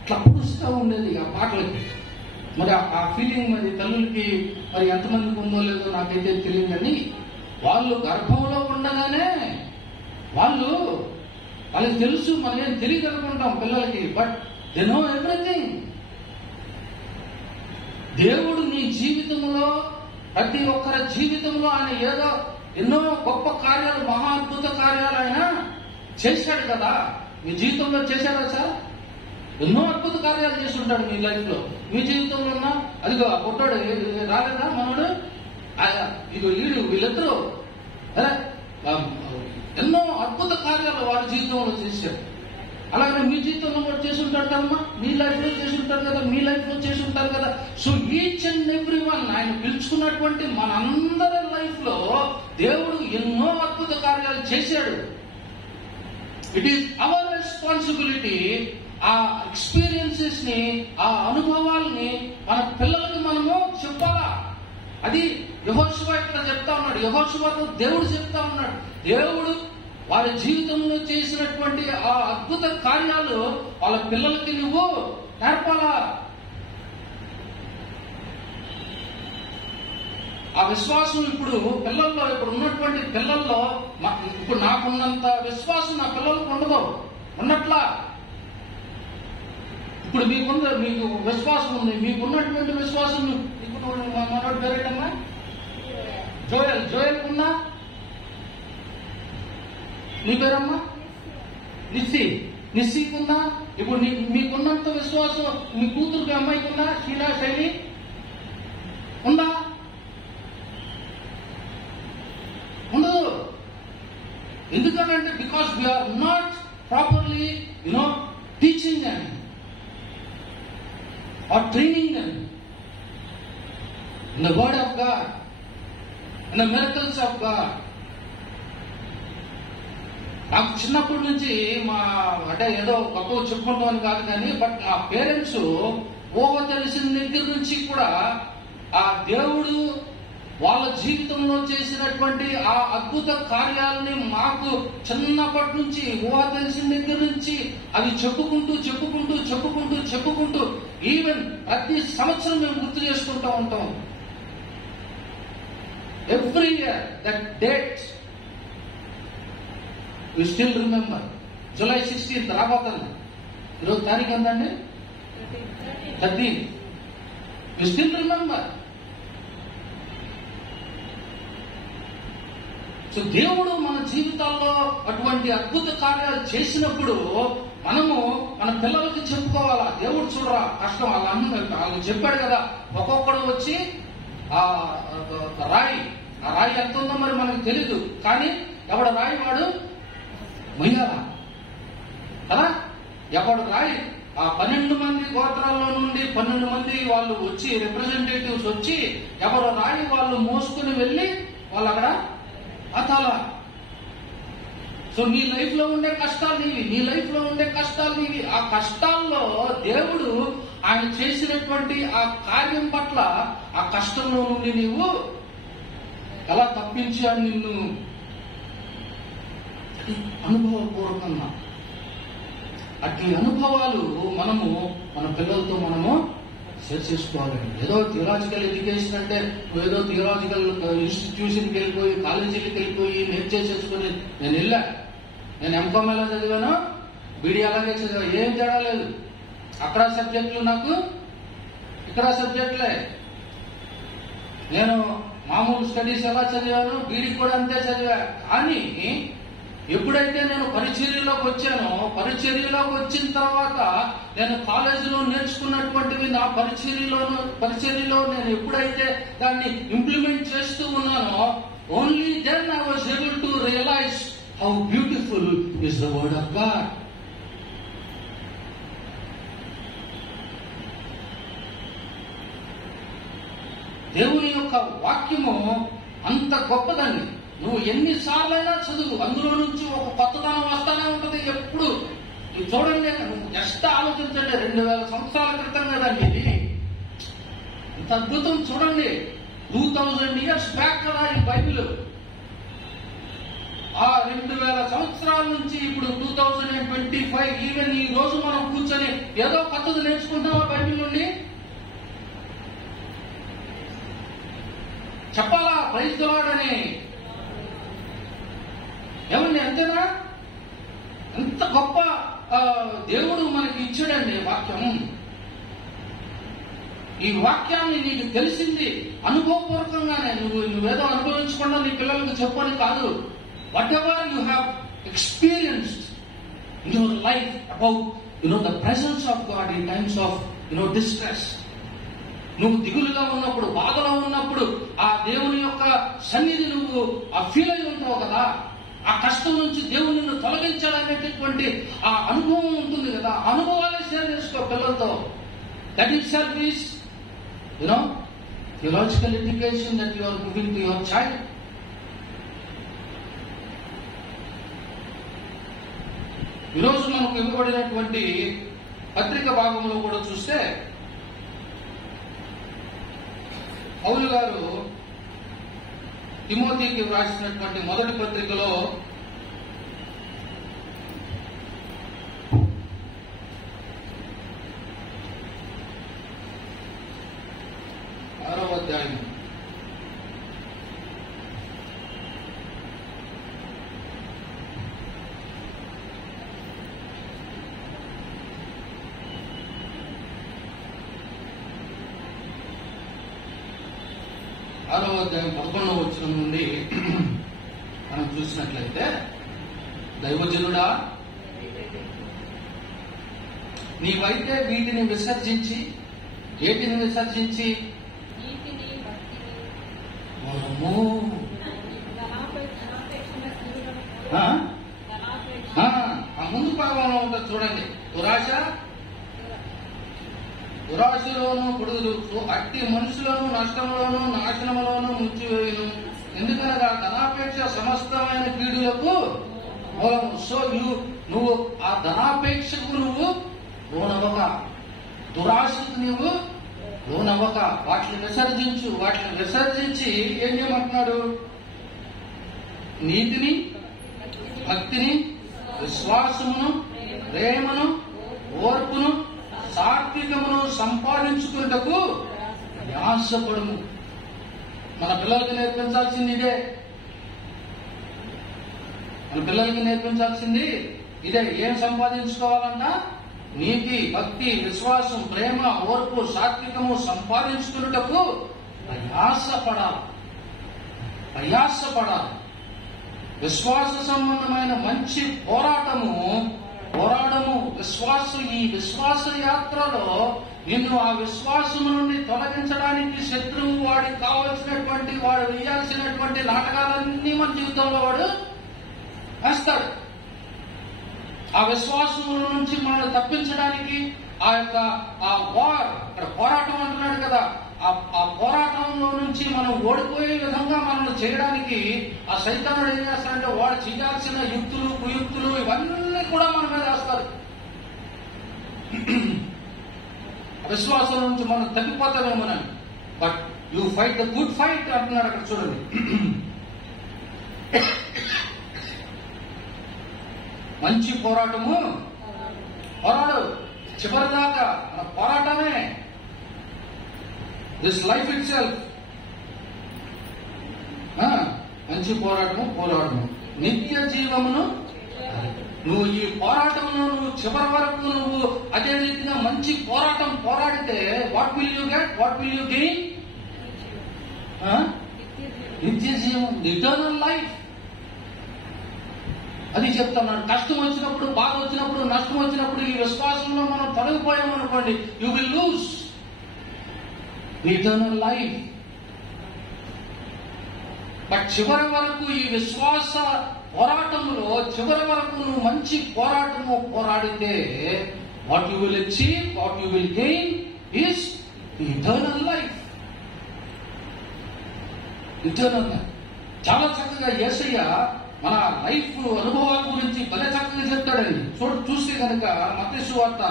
ఇట్లా పుడుస్తూ ఉండేది ఆ పాటలకి. మరి ఆ ఫీలింగ్ మరి తల్లులకి మరి ఎంతమందికి ఉందో లేదో నాకైతే తెలియదు, కానీ వాళ్ళు గర్భంలో ఉండగానే వాళ్ళకి తెలుసు. మనం ఏం తెలియగలుగుంటాం పిల్లలకి, బట్ దే నో ఎవ్రీథింగ్. దేవుడు నీ జీవితంలో, ప్రతి ఒక్కరి జీవితంలో ఆయన ఏదో ఎన్నో గొప్ప కార్యాలు, మహా అద్భుత కార్యాలు ఆయన చేశాడు కదా. మీ జీవితంలో చేశారా సార్? ఎన్నో అద్భుత కార్యాలు చేసి ఉంటాడు మీ లైఫ్ లో. మీ జీవితంలో ఉన్నా అదిగో ఆ పుట్టాడు రాలేదా మనోడు, ఇదిగో ఈడు, వీళ్ళిద్దరూ ఎన్నో అద్భుత కార్యాలు వారి జీవితంలో చేశాడు. అలాగే మీ జీవితంలో కూడా చేసి ఉంటాడు కదమ్మా, మీ లైఫ్ లో చేసి ఉంటారు కదా, మీ లైఫ్ లో చేసి ఉంటారు కదా. So each and every one ఆయన పిలుచుకున్నటువంటి మనందరి లైఫ్ లో దేవుడు ఎన్నో అద్భుత కార్యాలు చేశాడు. ఇట్ ఈస్ అవర్ రెస్పాన్సిబిలిటీ ఆ ఎక్స్పీరియన్సెస్ ని, ఆ అనుభవాల్ని మన పిల్లలకి మనము చెప్పాలా. అది యెహోషువ ఇక్కడ చెప్తా ఉన్నాడు. యెహోషువతో దేవుడు చెప్తా ఉన్నాడు. దేవుడు వాళ్ళ జీవితంలో చేసినటువంటి ఆ అద్భుత కార్యాలు వాళ్ళ పిల్లలకి నువ్వు నేర్పాలా. ఆ విశ్వాసం ఇప్పుడు పిల్లల్లో, ఇప్పుడు ఉన్నటువంటి పిల్లల్లో ఇప్పుడు నాకున్నంత విశ్వాసం నా పిల్లలకు ఉండదు, ఉన్నట్లా. ఇప్పుడు మీకు విశ్వాసం ఉంది, మీకున్నటువంటి విశ్వాసం. ఇప్పుడు మనోడు పేరేటమ్మా జోయల్ ఉన్నా, నీ పేరమ్మా నిస్సీకున్నా. ఇప్పుడు మీకున్నంత విశ్వాసం మీ కూతురుకి, అమ్మాయికి ఉందా? షీలా శైలి ఉందా? ఉండదు. ఎందుకంటే because we are not properly teaching them or training them in the word of God, in the miracles of God. నాకు చిన్నప్పటి నుంచి అంటే ఏదో గొప్ప చెప్పుకుంటామని కాదు కానీ, బట్ మా పేరెంట్స్ ఊహ తెలిసిన దగ్గర నుంచి కూడా ఆ దేవుడు వాళ్ళ జీవితంలో చేసినటువంటి ఆ అద్భుత కార్యాలని మాకు చిన్నప్పటి నుంచి, ఊహ తెలిసిన దగ్గర నుంచి అవి చెప్పుకుంటూ ఈవెన్ ప్రతి సంవత్సరం మేము గుర్తు చేసుకుంటూ ఉంటాం. Every year that date we still remember. July 16 రాబోతుంది. ఈరోజు తారీఖు ఎంతండి? 13. వి స్టిల్ రిమెంబర్. సో దేవుడు మన జీవితాల్లో అటువంటి అద్భుత కార్యాలు చేసినప్పుడు మనము మన పిల్లలకి చెప్పుకోవాలా. దేవుడు చూడరా కష్టం, వాళ్ళు చెప్పాడు కదా, ఒక్కొక్కడు వచ్చి ఆ రాయి ఎంత ఉందో మరి మనకు తెలీదు, కానీ ఎవడ రాయి వాడు మొయ్యాలా కదా. ఎవడు రాయి ఆ 12 మంది గోత్రాల్లో నుండి 12 మంది వాళ్ళు వచ్చి, రిప్రజెంటేటివ్స్ వచ్చి ఎవరు రాయి వాళ్ళు మోసుకుని వెళ్ళి వాళ్ళు అక్కడ అతాలా. సో నీ లైఫ్ లో ఉండే కష్టాలు నీవి, ఆ కష్టాల్లో దేవుడు ఆయన చేసినటువంటి ఆ కార్యం పట్ల ఆ కష్టంలో నుండి నీవు ఎలా తప్పించాడు నిన్ను అనుభవపూర్వకంగా. అట్టి అనుభవాలు మనము మన పిల్లలతో మనము షేర్ చేసుకోవాలండి. ఏదో థియలాజికల్ ఎడ్యుకేషన్ అంటే ఏదో థియలాజికల్ ఇన్స్టిట్యూషన్కి వెళ్ళిపోయి, కాలేజీలకు వెళ్ళిపోయి నేర్చేసేసుకుని నేను ఎంకామ్ ఎలా చదివాను, బీడీ అలాగే చదివా, ఏం తేడా లేదు. అక్కడ సబ్జెక్టులు నాకు, ఇక్కడ సబ్జెక్టులే. నేను మామూలు స్టడీస్ ఎలా చదివాను, బీడీ కూడా అంతే చదివా. కానీ ఎప్పుడైతే నేను పరిచర్యలోకి వచ్చానో, పరిచర్యలోకి వచ్చిన తర్వాత నేను కాలేజీలో నేర్చుకున్నటువంటివి నా పరిచర్యలో నేను ఎప్పుడైతే దాన్ని ఇంప్లిమెంట్ చేస్తూ ఉన్నానో, only then I was able to realise how beautiful is the word of God. దేవుని యొక్క వాక్యము అంత గొప్పదండి. నువ్వు ఎన్నిసార్లైనా చదువు, అందులో నుంచి ఒక కొత్తదనం వస్తానే ఉంటుంది ఎప్పుడు. చూడండి, జస్ట్ ఆలోచించండి, 2000 సంవత్సరాల క్రితం కదండి ఇది. ఇంత అద్భుతం చూడండి. 2000 years బ్యాక్ కదా ఈ బైబిల్. ఆ 2000 సంవత్సరాల నుంచి ఇప్పుడు 2025 ఈవెన్ ఈ రోజు మనం కూర్చొని ఏదో కొత్తది నేర్చుకుంటామా బైబిల్ నుండి? చెప్పాలా ప్రైజ్ ది లార్డ్ అని? ఏమండి, అంతేనా? ఎంత గొప్ప దేవుడు మనకి ఇచ్చాడండి వాక్యం. ఈ వాక్యాన్ని నీకు తెలిసింది అనుభవపూర్వకంగానే. నువ్వేదో అనుభవించకుండా నీ పిల్లలకు చెప్పని కాదు. What ever you have experienced in your life about the presence of God in times of distress. నువ్వు దిగులుగా ఉన్నప్పుడు, బాధలో ఉన్నప్పుడు ఆ దేవుని యొక్క సన్నిధి నువ్వు ఫీల్ అయి ఉంటావు కదా. ఆ కష్టం నుంచి దేవుడు నిన్ను తొలగించాలనేటటువంటి ఆ అనుభవం ఉంటుంది కదా. అనుభవాలే షేర్ చేసుకో పిల్లలతో. That itself is theological education that you are giving to your child. ఈరోజు మనకు ఇవ్వబడినటువంటి పత్రిక భాగంలో కూడా చూస్తే పౌలు గారు తిమోతికి వ్రాసినటువంటి మొదటి పత్రికలో 6వ అధ్యాయం 11వ వచనం నుండి మనం చూసినట్లయితే, దైవజనుడా, నీవైతే వీటిని విసర్జించి, ఏటిని విసర్జించి, ముందు భాగంలో ఉంటుంది చూడండి, దురాశలోను పొడుగులు అట్టి మనుషులను నష్టంలోను నాశనములోను ముంచివేయును. ఎందుకనగా ధనాపేక్ష సమస్తమైన కీడులకు మూలము. సో నువ్వు ఆ ధనాపేక్షకు నువ్వు లోనవ్వక, దురాశకు నువ్వు లోనవ్వక, వాటిని విసర్జించి ఏం చేయమంటున్నాడు? నీతిని, భక్తిని, విశ్వాసమును, ప్రేమను, ఓర్పును, సాత్వికమును సంపాదించుకున్నటకు ప్రయాసపడుము. మన పిల్లలకి నేర్పించాల్సింది ఇదే. ఏం సంపాదించుకోవాలన్నా? నీతి, భక్తి, విశ్వాసం, ప్రేమ, ఓర్పు, సాత్వికము సంపాదించుకున్నటకు ప్రయాసపడాలి. విశ్వాస సంబంధమైన మంచి పోరాడము. ఈ విశ్వాస యాత్రలో నిన్ను ఆ విశ్వాసము నుండి తొలగించడానికి శత్రువు వాడికి కావలసినటువంటి, వాడు వేయాల్సినటువంటి నాటకాలన్నీ మన జీవితంలో వాడు వేస్తాడు. ఆ విశ్వాసము నుంచి మనల్ని తప్పించడానికి ఆ వార్, ఇక్కడ పోరాటం అంటున్నాడు కదా, ఆ పోరాటంలో నుంచి మనం ఓడిపోయే విధంగా మనల్ని చేయడానికి ఆ సైతానుడు ఏం చేస్తాడంటే, వాడు చేయాల్సిన యుక్తులు, కుయుక్తులు ఇవన్నీ కూడా మన మీద వేస్తారు. విశ్వాసం నుంచి మనం తగ్గిపోతామేమోనని. But you fight the good fight అంటున్నాడు అక్కడ చూడండి. మంచి పోరాటము పోరాడు చివరిదాకా. మన పోరాటమే దిస్ లైఫ్ ఇట్ సెల్ఫ్. మంచి పోరాటము నిత్య జీవమును. నువ్వు ఈ పోరాటంలో నువ్వు చివరి వరకు నువ్వు అదే రీతిగా మంచి పోరాటం పోరాడితే what will you get? What will you gain? నిత్య జీవం, ఇటర్నల్ లైఫ్. అది చెప్తున్నాను. కష్టం వచ్చినప్పుడు, బాధ వచ్చినప్పుడు, నష్టం వచ్చినప్పుడు ఈ విశ్వాసంలో మనం తొలగిపోయామనుకోండి, you will lose eternal life. But చివరి వరకు ఈ విశ్వాస పోరాటంలో చివరి వరకు నువ్వు మంచి పోరాటము పోరాడితే what you will achieve, what you will gain is eternal life. Eternal life. చాలా చక్కగా యేసయ్య మన లైఫ్ అనుభవాల గురించి భలే చక్కగా చెప్తాడండి. చూస్తే కనుక మత్తయి సువార్త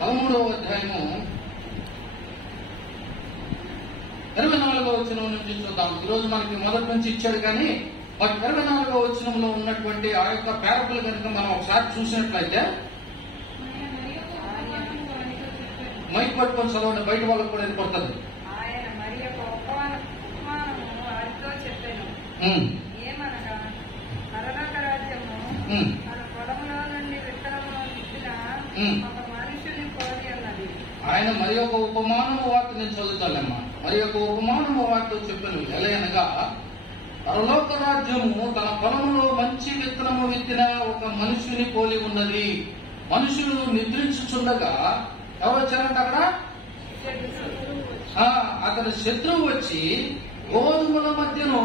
13వ అధ్యాయము 24వ వచనం నుంచి చూద్దాం. ఈరోజు మనకి మొదటి నుంచి ఇచ్చాడు కానీ 24వ వచనంలో ఉన్నటువంటి ఆ యొక్క పేరపులు కనుక మనం ఒకసారి చూసినట్లయితే, మైక్ పట్టుకొని చదవండి, బయట వాళ్ళకు కూడా ఏర్పడుతుంది. ఆయన మరి ఒక ఉపమానము వార్త నేను చదువుతానమ్మా. మరి ఒక ఉపమానము వార్త చెప్పాను. ఎలయనగా పరలోక రాజ్యము తన పొలంలో మంచి విత్తనము విత్తిన ఒక మనుషుని పోలి ఉన్నది. మనుషులు నిద్రించుచుండగా ఎవరు వచ్చారంట అక్కడ? అతని శత్రువు వచ్చి గోధుమల మధ్యను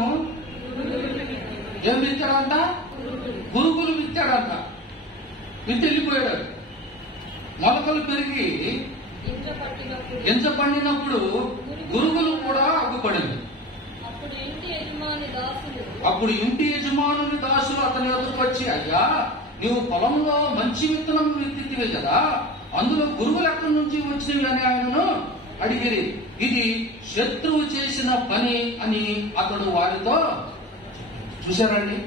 ఏం విత్తాడంట? పురుగులు విత్తాడంట. విత్తి వెళ్ళిపోయాడు. మొలకలు పెరిగి గింజ పండినప్పుడు పురుగులు కూడా అగ్గుపడింది. అప్పుడు ఇంటి యజమానుని దాసులు అతని ఎదురుకు వచ్చి, అయ్యా నీవు పొలంలో మంచి విత్తనం విత్తితివే కదా, అందులో గురువులు ఎక్కడి నుంచి వచ్చినవి అని ఆయనను అడిగిరి. ఇది శత్రువు చేసిన పని అని అతడు వారితో. చూశారండి,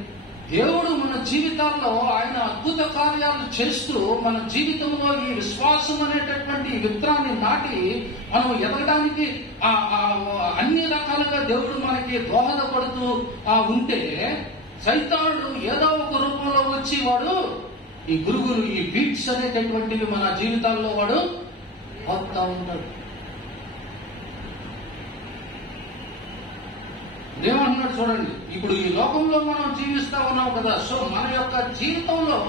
దేవుడు మన జీవితాల్లో ఆయన అద్భుత కార్యాలు చేస్తూ మన జీవితంలో ఈ విశ్వాసం అనేటటువంటి విత్తనాన్ని నాటి మనం ఎదగడానికి అన్ని రకాలుగా దేవుడు మనకి దోహదపడుతూ ఉంటే, సైతానుడు ఏదో ఒక రూపంలో వచ్చి వాడు ఈ గురుగులు, ఈ బీట్స్ అనేటటువంటివి మన జీవితాల్లో వాడు వస్తా ఉంటాడు. ఏమంటున్నాడు చూడండి, ఇప్పుడు ఈ లోకంలో మనం జీవిస్తా ఉన్నాం కదా, సో మన యొక్క జీవితంలో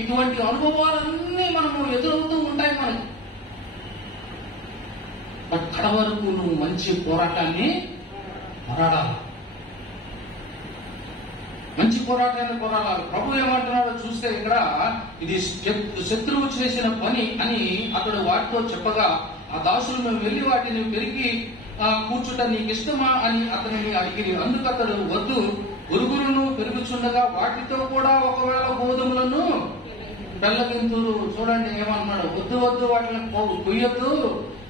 ఇటువంటి అనుభవాలన్నీ మనము ఎదురవుతూ ఉంటాయి మనకి. బట్ కడ వరకు నువ్వు మంచి పోరాటాన్ని పోరాడాలి, మంచి పోరాటాన్ని పోరాడాలి. ప్రభు ఏమంటున్నాడో చూస్తే ఇక్కడ, ఇది శత్రువు చేసిన పని అని అతడు వాటితో చెప్పగా, ఆ దాసులు మేము వెళ్లి వాటిని పెరిగి కూర్చుట నీకు ఇష్టమా అని అతనిని అడిగిరి. అందుకు అతడు, వద్దు, గురుగులను పెరుగుచుండగా వాటితో కూడా ఒకవేళ గోధుమలను పెళ్ళగింతురు. చూడండి ఏమన్నాడు, వద్దు వద్దు వాటిని కొయ్యొద్దు.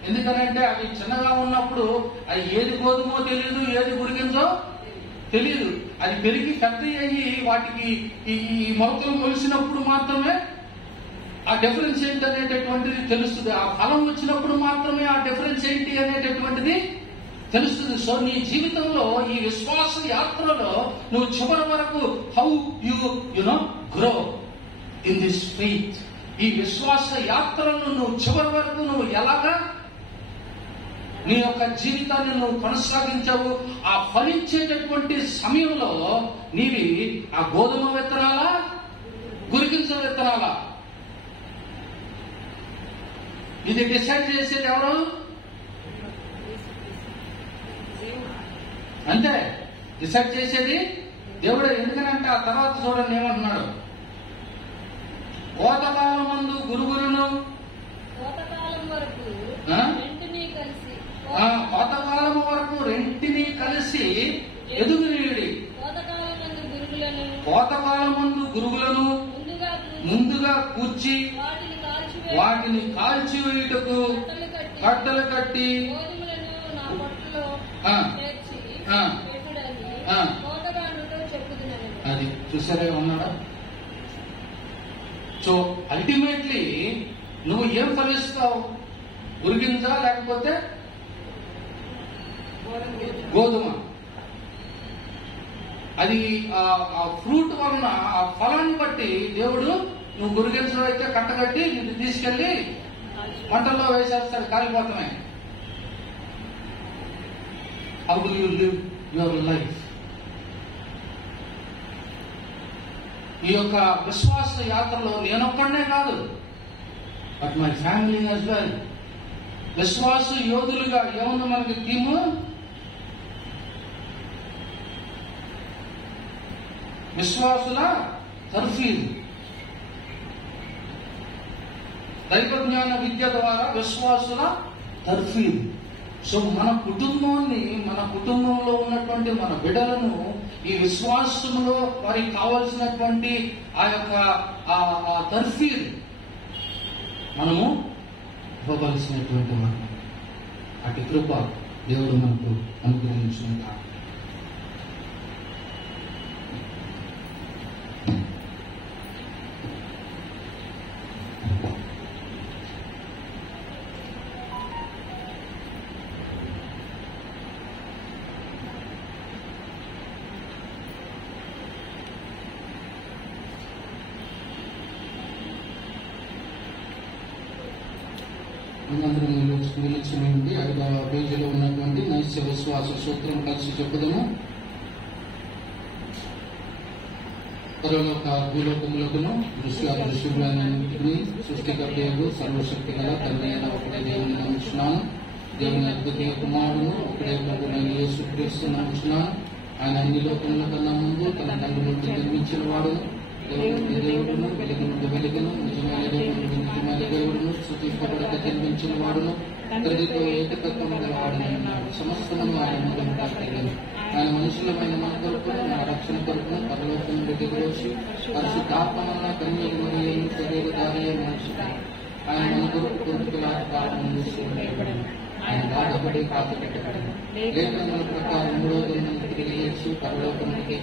ఎందుకనంటే అవి చిన్నగా ఉన్నప్పుడు అది ఏది గోధుమో తెలియదు, ఏది గురిగించో తెలియదు. అది పెరిగి పెద్ద అయ్యి వాటికి ఈ మొలకలు కొలిసినప్పుడు మాత్రమే ఆ డిఫరెన్స్ ఏంటి అనేటటువంటిది తెలుస్తుంది. ఆ ఫలం వచ్చినప్పుడు మాత్రమే ఆ డిఫరెన్స్ ఏంటి అనేటటువంటిది తెలుస్తుంది. సో నీ జీవితంలో ఈ విశ్వాస యాత్రలో నువ్వు చివరి వరకు how you know grow in this faith, ఈ విశ్వాస యాత్రను నువ్వు చివరి వరకు నువ్వు ఎలాగా నీ యొక్క జీవితాన్ని నువ్వు కొనసాగించావు. ఆ ఫలించేటటువంటి సమయంలో నీవి ఆ గోధుమ విత్తనాలా, గురిగించిన విత్తనాలా, ఇది డిసైడ్ చేసేది ఎవరు? అంతే, డిసైడ్ చేసేది దేవుడే. ఎందుకనంటే ఆ తర్వాత చూడండి ఏమంటున్నాడు, కోతకాలం మందు గురుగులను, కోతకాలం వరకు రెంటిని కలిసి ఎదుగునీయుడి. కోతకాలం మందు గురుగులను ముందుగా కూర్చి వాటిని కాల్చివేయుటకు కట్టలు కట్టి అది చూసారే ఉన్నాడా. సో అల్టిమేట్లీ నువ్వు ఏం ఫలిస్తావు, గురిగింజా లేకపోతే గోధుమ. అది ఆ ఫ్రూట్ వలన, ఆ ఫలాన్ని బట్టి దేవుడు నువ్వు గురిగించడం అయితే కట్టగట్టి నిన్ను తీసుకెళ్లి వంటల్లో వేసేస్తాడు, కాలిపోతున్నాయి. How do you live your life? ఈ యొక్క విశ్వాస యాత్రలో నేనొక్కడనే కాదు, but my family as well. విశ్వాస యోధులుగా ఏముంది మనకి థీము? విశ్వాసుల తర్ఫీదు. దైవ జ్ఞాన విద్య ద్వారా విశ్వాసుల తర్ఫీదు. సో మన కుటుంబాన్ని, మన కుటుంబంలో ఉన్నటువంటి మన బిడ్డలను ఈ విశ్వాసంలో వారికి కావలసినటువంటి ఆ యొక్క తర్ఫీదు మనము ఇవ్వవలసినటువంటి మనం. అటు కృప దేవుడు మనకు అనుగ్రహించుకుంటాడు. అందరం నిలిచినండి 5వ పేజీలో ఉన్నటువంటి నైశ్య విశ్వాస సూత్రం కలిసి చెప్పుదాము. పరలోక భూలోకములకును దృశ్యాదృశ్యములన్నింటినీ సృష్టికర్తయగు సర్వశక్తి గల తండ్రి అయిన ఒకటే దేవుని నమ్ముచున్నాను. దేవుని అద్భుతీయ కుమారుడు ఒకటే ప్రభువైన యేసుక్రీస్తు నమ్ముచున్నాను. ఆయన అన్ని లోకముల కన్నా ముందు తన తండ్రి నుండి నిర్మించిన వాడు, దేవుడును, వెలుగు నుండి వెలుగును, నిజమైన దేవుడు నుండి నిజమైన దేవుడును, స్తుతింపబడక జన్మించిన వాడును, తండ్రితో ఏకతత్వము గల వాడును, సమస్తము ఆయన మూలముగా కలిగను. ఆయన మనుషులమైన మన కొరకు మన రక్షణ కొరకు పరలోకం నుండి వచ్చి పరిశుద్ధాత్మన కన్యక మరియను శరీరధారి మనుషుడు ఆయన మన కొరకు కొడుకులా పాపం ఆయన బాధపడి పాత పెట్టబడను లేఖనముల ప్రకారం 3వ దినం తిరిగి లేచి పరలోకానికి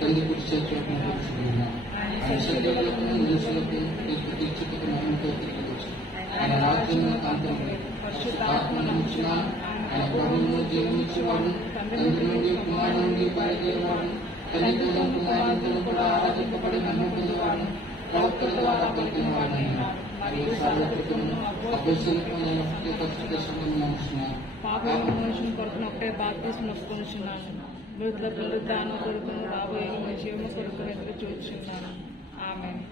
తండ్రి కుడి చేతులకు కూర్చున్నాం. ఆయన శరీరులకు మనుషులకు తీర్చుటకు మహిమతో తిరిగి వచ్చి ఆయన రాజ్యంలో కాంతం పరిశుద్ధాత్మను ఉంచినాను. ఆయన ప్రభువును జీవనిచ్చేవాడు తండ్రి నుండి కుమారుడు నుండి బయలుదేరేవాడు తల్లిదండ్రుల కుమారులను కూడా ఆరాధింపబడి నమ్మకం ప్రవక్తల ద్వారా పలికినవాడు మరియు సార్వత్రికమును అభ్యర్థులకు పరిశుద్ధ సంబంధం నమ్ముతున్నాను. పాపం మనుషుని కొరకు ఒకటే బాప్తిస్మం ఒప్పుకొనిచున్నాను. మృతుల పునరుద్ధానం కొరకును రాబోయే జీవము కొరకు ఎదురు చూచుచున్నాను. ఆమేన్.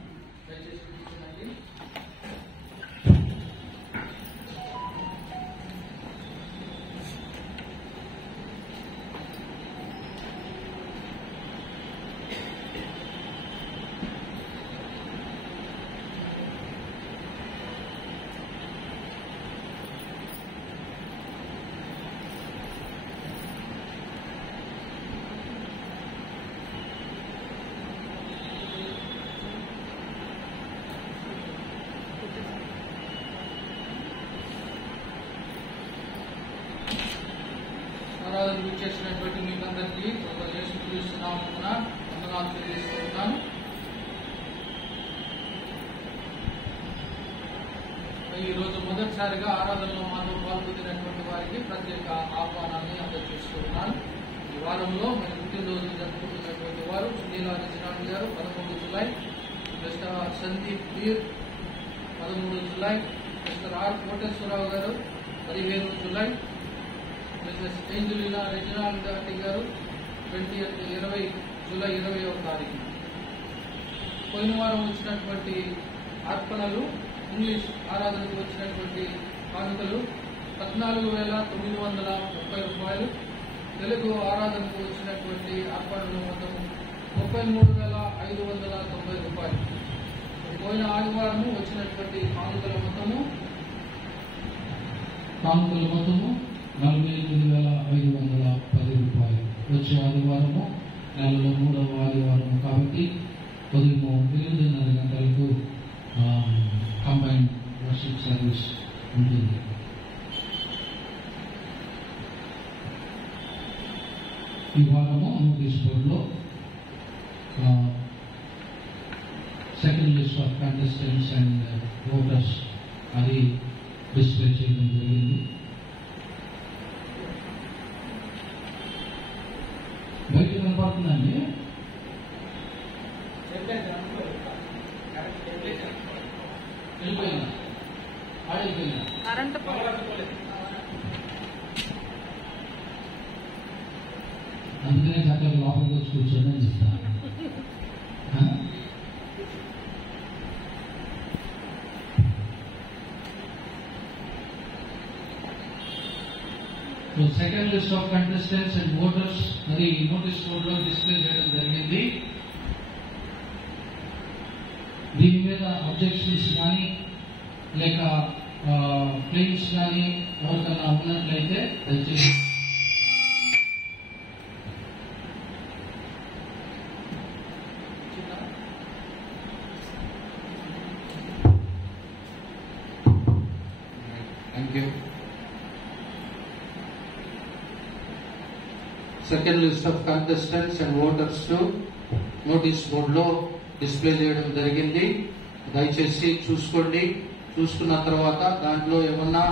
ఆరాధన చేసినటువంటి మీకందరికీ యేసుక్రీస్తు నామమున వందనాలు తెలియజేస్తున్నాను. ఈ రోజు మొదటిసారిగా ఆరాధనలో మాతో పాల్గొన్నటువంటి వారికి ప్రత్యేక ఆహ్వానాన్ని అందజేస్తున్నాను. ఈ వారంలో మన పుట్టినరోజు జరుపుకుంటున్నటువంటి వారు నీలాది జినాని garu 13 July, mister Sandeep Veer 13 July, mister R Koteswararao garu 15 July, Mrs Angelina Reginald గారు 20 జూలై 20వ తారీఖు. పోయిన వారం వచ్చినటువంటి అర్పణలు ఇంగ్లీష్ ఆరాధనకు వచ్చినటువంటి కానుకలు 14,930 రూపాయలు. తెలుగు ఆరాధనకు వచ్చినటువంటి అర్పణలు మొత్తము 33,590 రూపాయలు. పోయిన ఆదివారం వచ్చినటువంటి కానుకల మొత్తము 48,510 రూపాయలు. వచ్చే ఆదివారము నెలలో 3వ ఆదివారము కాబట్టి ఉదయం 8:30 గంటలకు కంబైన్డ్ వర్షిప్ సర్వీస్ ఉంటుంది. ఈ వారము నోటీస్ బోర్డులో second list of contestants and voters అది డిస్ప్లే చేయడం జరిగింది. బయట కనపడుతుందండి. వెళ్ళిపోయినా ఆడిపోయినా కరెంట్ అందుకనే చక్కగా లోపలికి వచ్చి కూర్చొని అని చెప్తాను. Second list of contestants and voters అది నోటీస్ బోర్డులో డిస్ప్లే చేయడం జరిగింది. దీని మీద అబ్జెక్షన్స్ కానీ లేక క్లెయిమ్స్ కానీ ఎవరికన్నా ఉన్నట్లయితే దయచేసి second list of contestants and voters notice బోర్డులో డిస్ప్లే చేయడం జరిగింది. దయచేసి చూసుకోండి. చూసుకున్న తర్వాత దాంట్లో ఏమన్నా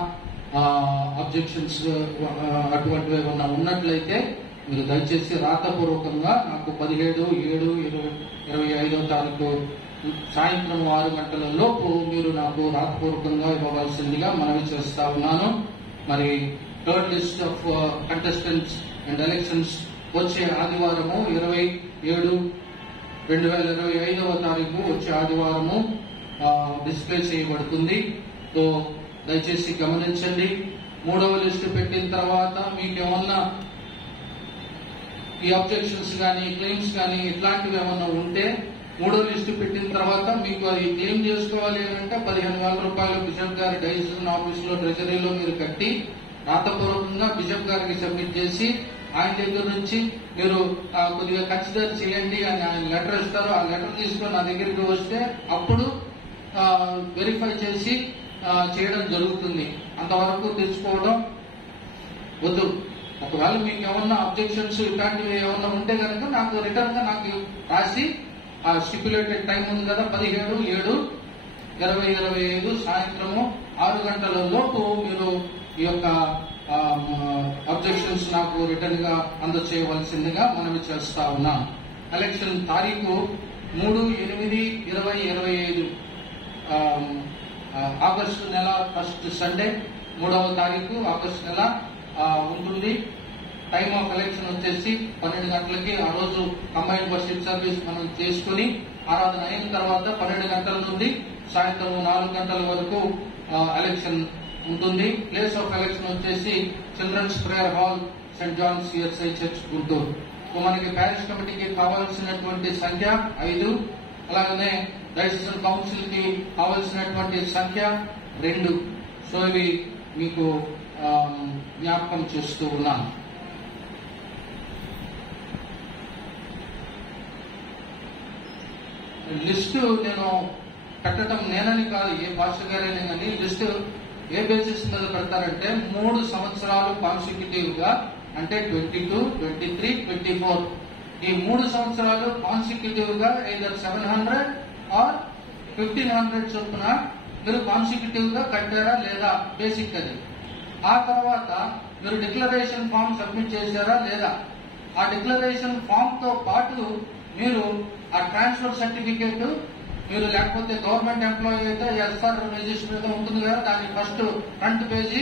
అబ్జెక్షన్స్ అటువంటివి ఏమన్నా ఉన్నట్లయితే మీరు దయచేసి రాతపూర్వకంగా నాకు 17/7/25వ తారీఖు సాయంత్రం 6 గంటల లోపు మీరు నాకు రాతపూర్వకంగా ఇవ్వవలసిందిగా మనవి చేస్తా ఉన్నాను. మరి third list of contestants and elections వచ్చే ఆదివారము 27/2025వ తారీఖు వచ్చే ఆదివారము డిస్ప్లే చేయబడుతుంది. సో దయచేసి గమనించండి. 3వ లిస్టు పెట్టిన తర్వాత మీకు ఏమన్నా ఈ అబ్జెక్షన్స్ కానీ క్లెయిమ్స్ కానీ ఇట్లాంటివి ఏమన్నా ఉంటే 3వ లిస్టు పెట్టిన తర్వాత మీకు అది క్లెయిమ్ చేసుకోవాలి అంటే 15,000 రూపాయలు బిషప్ గారి డైరెక్షన్ ఆఫీస్ లో ట్రెజరీలో మీరు కట్టి రాతపూర్వకంగా బిషప్ గారికి సబ్మిట్ చేసి ఆయన దగ్గర నుంచి మీరు కొద్దిగా కన్సిడర్ చేయండి అని ఆయన లెటర్ ఇస్తారు. ఆ లెటర్ తీసుకొని నా దగ్గరికి వస్తే అప్పుడు వెరిఫై చేసి చేయడం జరుగుతుంది. అంతవరకు తెచ్చుకోవడం వద్దు. ఒకవేళ మీకు ఏమన్నా అబ్జెక్షన్స్ ఇట్లాంటివి ఏమన్నా ఉంటే కనుక నాకు రిటర్న్ గా నాకు రాసి ఆ స్టిప్యులేటెడ్ టైం ఉంది కదా 17/7/2025 సాయంత్రము 6 గంటల లోపు మీరు ఈ యొక్క అబ్జెక్షన్స్ నాకు రిటర్న్ గా అందచేయవలసిందిగా మనవి చేస్తా ఉన్నాం. ఎలక్షన్ తారీఖు 3/8/2025 ఆగస్టు నెల ఫస్ట్ సండే 3వ తారీఖు ఆగస్టు నెల ఉంటుంది. టైమ్ ఆఫ్ ఎలక్షన్ వచ్చేసి 12 గంటలకి ఆ రోజు కంబైన్డ్ వర్షిప్ సర్వీస్ మనం చేసుకుని ఆరాధన అయిన తర్వాత 12 గంటల నుండి సాయంత్రం 4 గంటల వరకు ఎలక్షన్ ఉంటుంది. ప్లేస్ ఆఫ్ ఎలక్షన్ వచ్చేసి children's prayer hall, saint John's CSI church, Guntur. మనకి ప్యారిష్ కమిటీకి కావాల్సినటువంటి సంఖ్య 5, అలాగనే డైసెషన్ కౌన్సిల్ కి కావాల్సినటువంటి సంఖ్య 2. సో ఇవి మీకు జ్ఞాపకం చేస్తూ ఉన్నాను. లిస్టు నేను పెట్టడం నేనని కాదు, ఏ పాస్టర్ గారైనా కానీ లిస్టు ఏ బేసిస్ మీద పెడతారంటే 3 సంవత్సరాలు కాన్సిక్యూటివ్ గా, అంటే 22, 23, 24 ఈ 3 సంవత్సరాలు కాన్సిక్యూటివ్ గా either 700 or 1500 చొప్పున మీరు కాన్సిక్యూటివ్ గా కట్టారా లేదా బేసిక్ అది. ఆ తర్వాత మీరు డిక్లరేషన్ ఫామ్ సబ్మిట్ చేశారా లేదా, ఆ డిక్లరేషన్ ఫామ్ తో పాటు మీరు ఆ ట్రాన్స్ఫర్ సర్టిఫికేట్, మీరు లేకపోతే గవర్నమెంట్ ఎంప్లాయీ అయితే ఎస్ఆర్ రిజిస్టర్ ఉంటుంది కదా, దాని ఫస్ట్ ఫ్రంట్ పేజీ,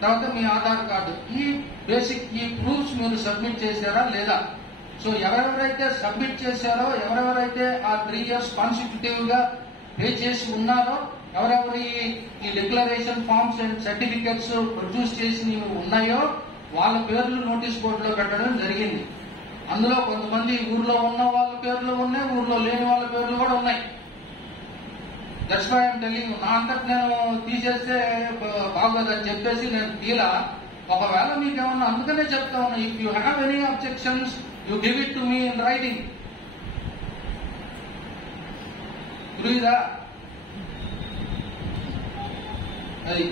తర్వాత మీ ఆధార్ కార్డు, ఈ బేసిక్ ఈ ప్రూఫ్స్ మీరు సబ్మిట్ చేశారా లేదా. సో ఎవరెవరైతే సబ్మిట్ చేశారో, ఎవరెవరైతే ఆ 3 years కాన్సిక్యూటివ్ గా పే చేసి ఉన్నారో, ఎవరెవరి ఈ declaration forms and certificates produce చేసి ఉన్నాయో వాళ్ళ పేర్లు నోటీస్ బోర్డులో పెట్టడం జరిగింది. అందులో కొంతమంది ఊర్లో ఉన్న వాళ్ళ పేర్లు ఉన్నాయి, ఊర్లో లేని వాళ్ళ పేర్లు కూడా ఉన్నాయి. That's why I'm telling you. నా అంతటి నేను తీసేస్తే బాగోదని చెప్పేసి నేను తీలా. ఒకవేళ మీకు ఏమన్నా, అందుకనే చెప్తా ఉన్నా, if you have any objections you give it to me in writing. పురియుదా అది.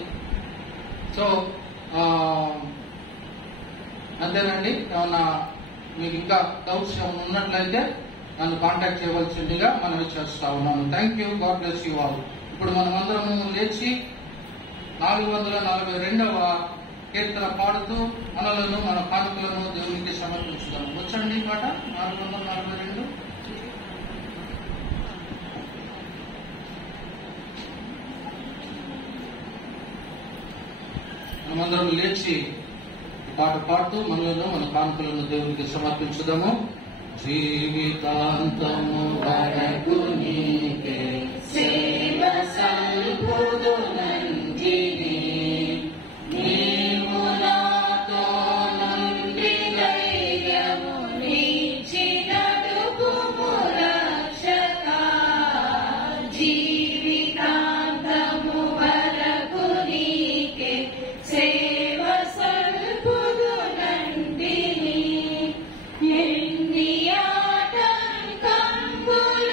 సో అంతేనండి. ఏమన్నా మీకు ఇంకా డౌట్స్ ఏమైనా ఉన్నట్లయితే నన్ను కాంటాక్ట్ చేయవలసిందిగా మనవి చేస్తా ఉన్నాను. Thank you. God bless you all. ఇప్పుడు మనమందరము లేచి 442వ కీర్తన పాడుతూ మనలను, మన కానుకలను దేవునికి సమర్పించుదాము. వచ్చండి మాట 442. మనమందరం లేచి పాట పాడుతూ మనలను, మన కానుకలను దేవునికి సమర్పించుదాము. జీవితాంతము వరకు నీకే సేవ సల్పుదునంటిని, నీవు నాతో నుండి ధైర్యము నీచి నడుపుము రక్షకా. జీవితాంతము వరకు నీకే సేవ సల్పుదునంటిని, ఎన్ని ఆటంకంబుల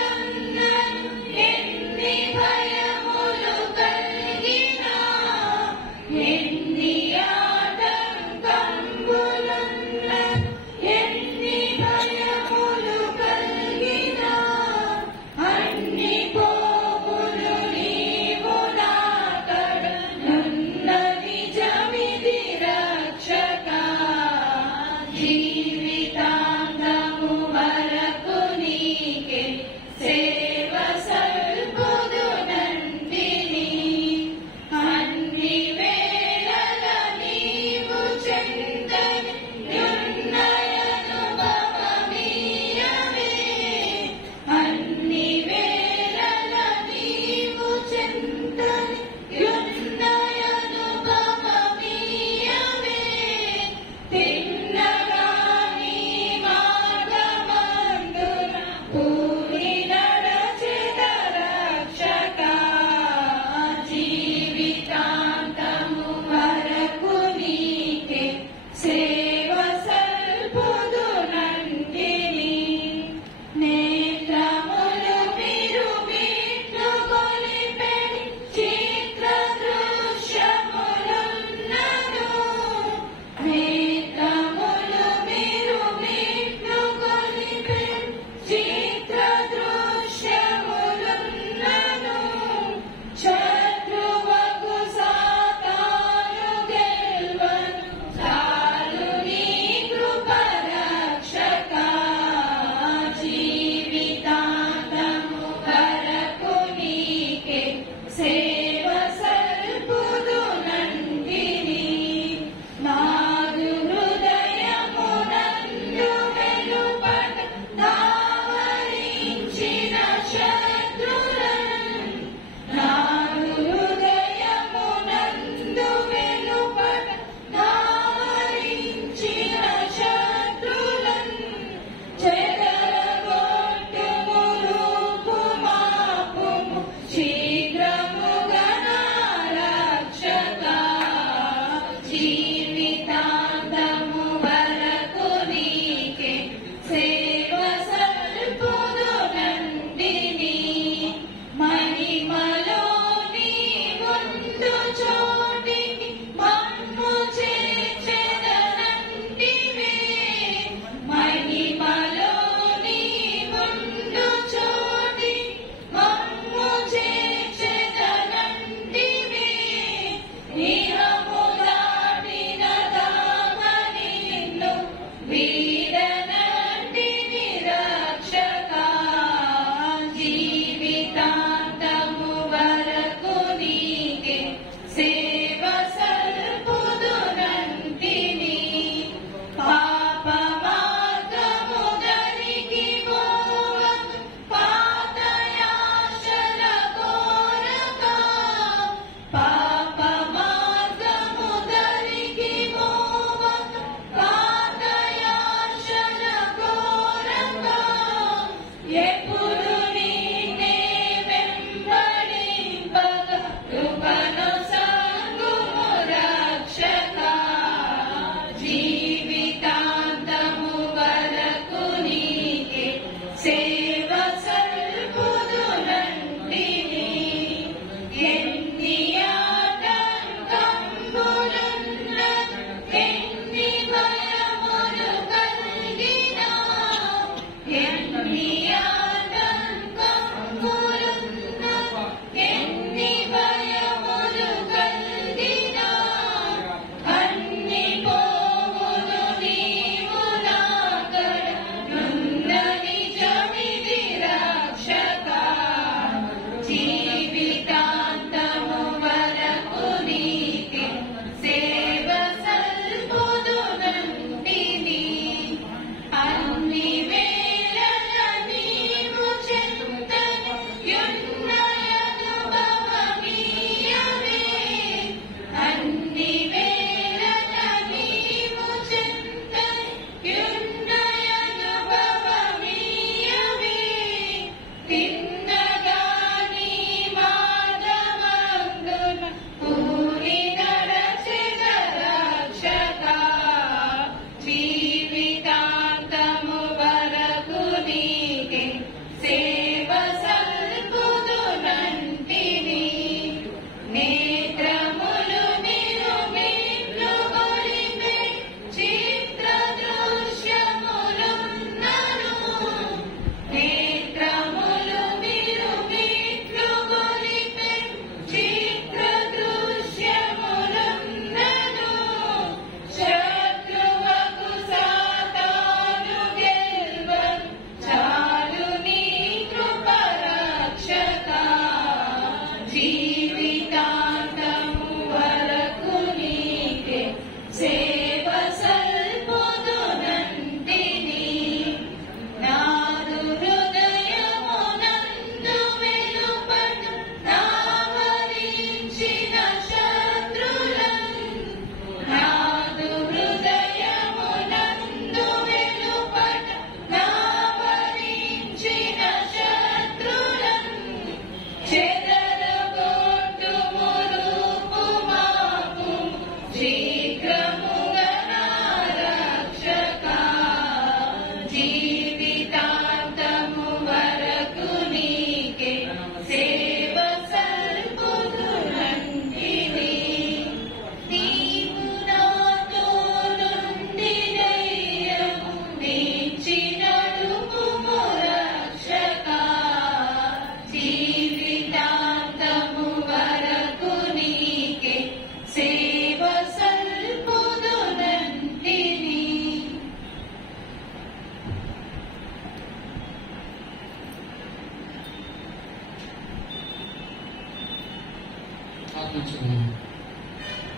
ప్రార్థించడం.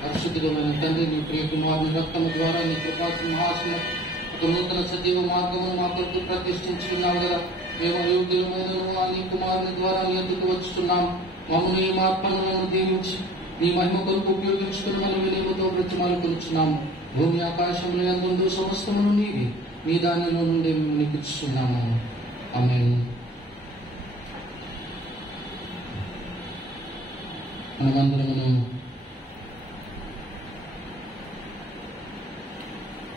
పరిశుద్ధమైన తండ్రి, నీ ప్రియ కుమారుని రక్తము ద్వారా నీ కృపాసింహాసన ఒక నూతన సజీవ మార్గమును మా కొరకు ప్రతిష్ఠించి ఉన్నావు కదా. మేము అయోగ్యమైన నీ కుమారుని ద్వారా నీ ఎందుకు వచ్చుతున్నాం. మమ్మల్ని ఈ మార్పులను దీవించి నీ మహిమ కొరకు ఉపయోగించుకుని మనం వినియముతో బ్రతిమాలు కొలుచున్నాము. భూమి ఆకాశంలో ఎందుందో సమస్తమును నీవి, మీ దానిలో నుండి మేము నీకు ఇస్తున్నాము. ఆమేన్. మనమందరమును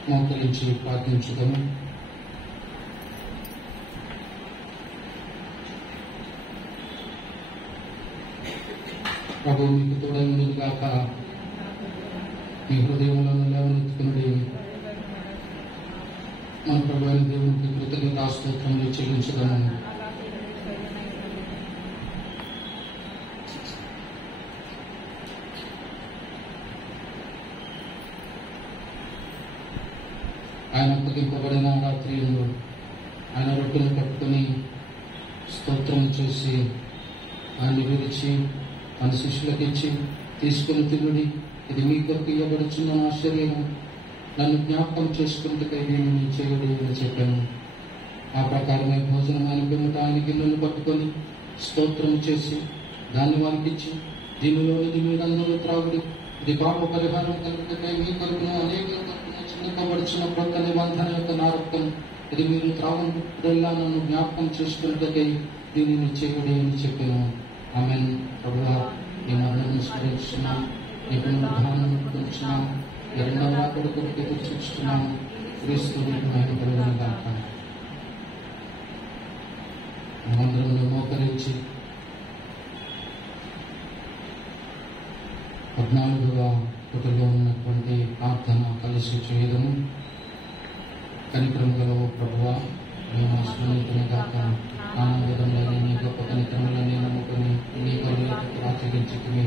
మోకరించి ప్రార్థించుదాము. ప్రభు మీకు తోడైనది గాక. మీ హృదయములను లేవనెత్తుకుని మన ప్రభు అయిన దేవునికి కృతజ్ఞతాస్తుతులు చెల్లించుదాము. ఆయన అప్పగింపబడిన రాత్రి ఆయన రొట్టెను పట్టుకుని స్తోత్రం చేసి ఆయన విరిచి మన శిష్యులకు ఇచ్చి, తీసుకుని తినుడి, ఇది మీ కొరకు ఇవ్వబడుచున్న నా శరీరం, నన్ను జ్ఞాపకం చేసుకుంటే దీనిని చేయుడి అని చెప్పాను. ఆ ప్రకారమే భోజనం ఆయన పిమ్మట ఆయన గిన్నెను పట్టుకొని స్తోత్రం చేసి దాన్ని వారికి ఇచ్చి, దీనిలోనిది మీరందరూ త్రాగుడి, ఇది పాప పరిహారం కలుగుతాయి, మీ కొరకును అనేక కొరకును చిన్నపబడుచున్న కొత్త నిబంధన యొక్క నా రక్తం, ఇది మీరు త్రాగులా నన్ను జ్ఞాపకం చేసుకుంటే దీనిని చేయుడి అని చెప్పాను. ఆమెన్. ప్రభువా, నీ మరణం స్మరించున్నాం, నీ పునరుద్ధానం పొందుచున్నాం, రెండవ రాకడ కొరకు ఎదురు చూస్తున్నాం. క్రీస్తు మహిమపడును గాక. మనమందరము మోకరించి 14వ పుటలో ఉన్నటువంటి ప్రార్థన కలిసి చేయడము. కనికరం గలవ ప్రభువా, మేము స్మరించుకునే గాక. ఆనందంలో నీ గొప్ప కనికరములని నమ్ముకుని నీ బలకి ఆచరించుకుని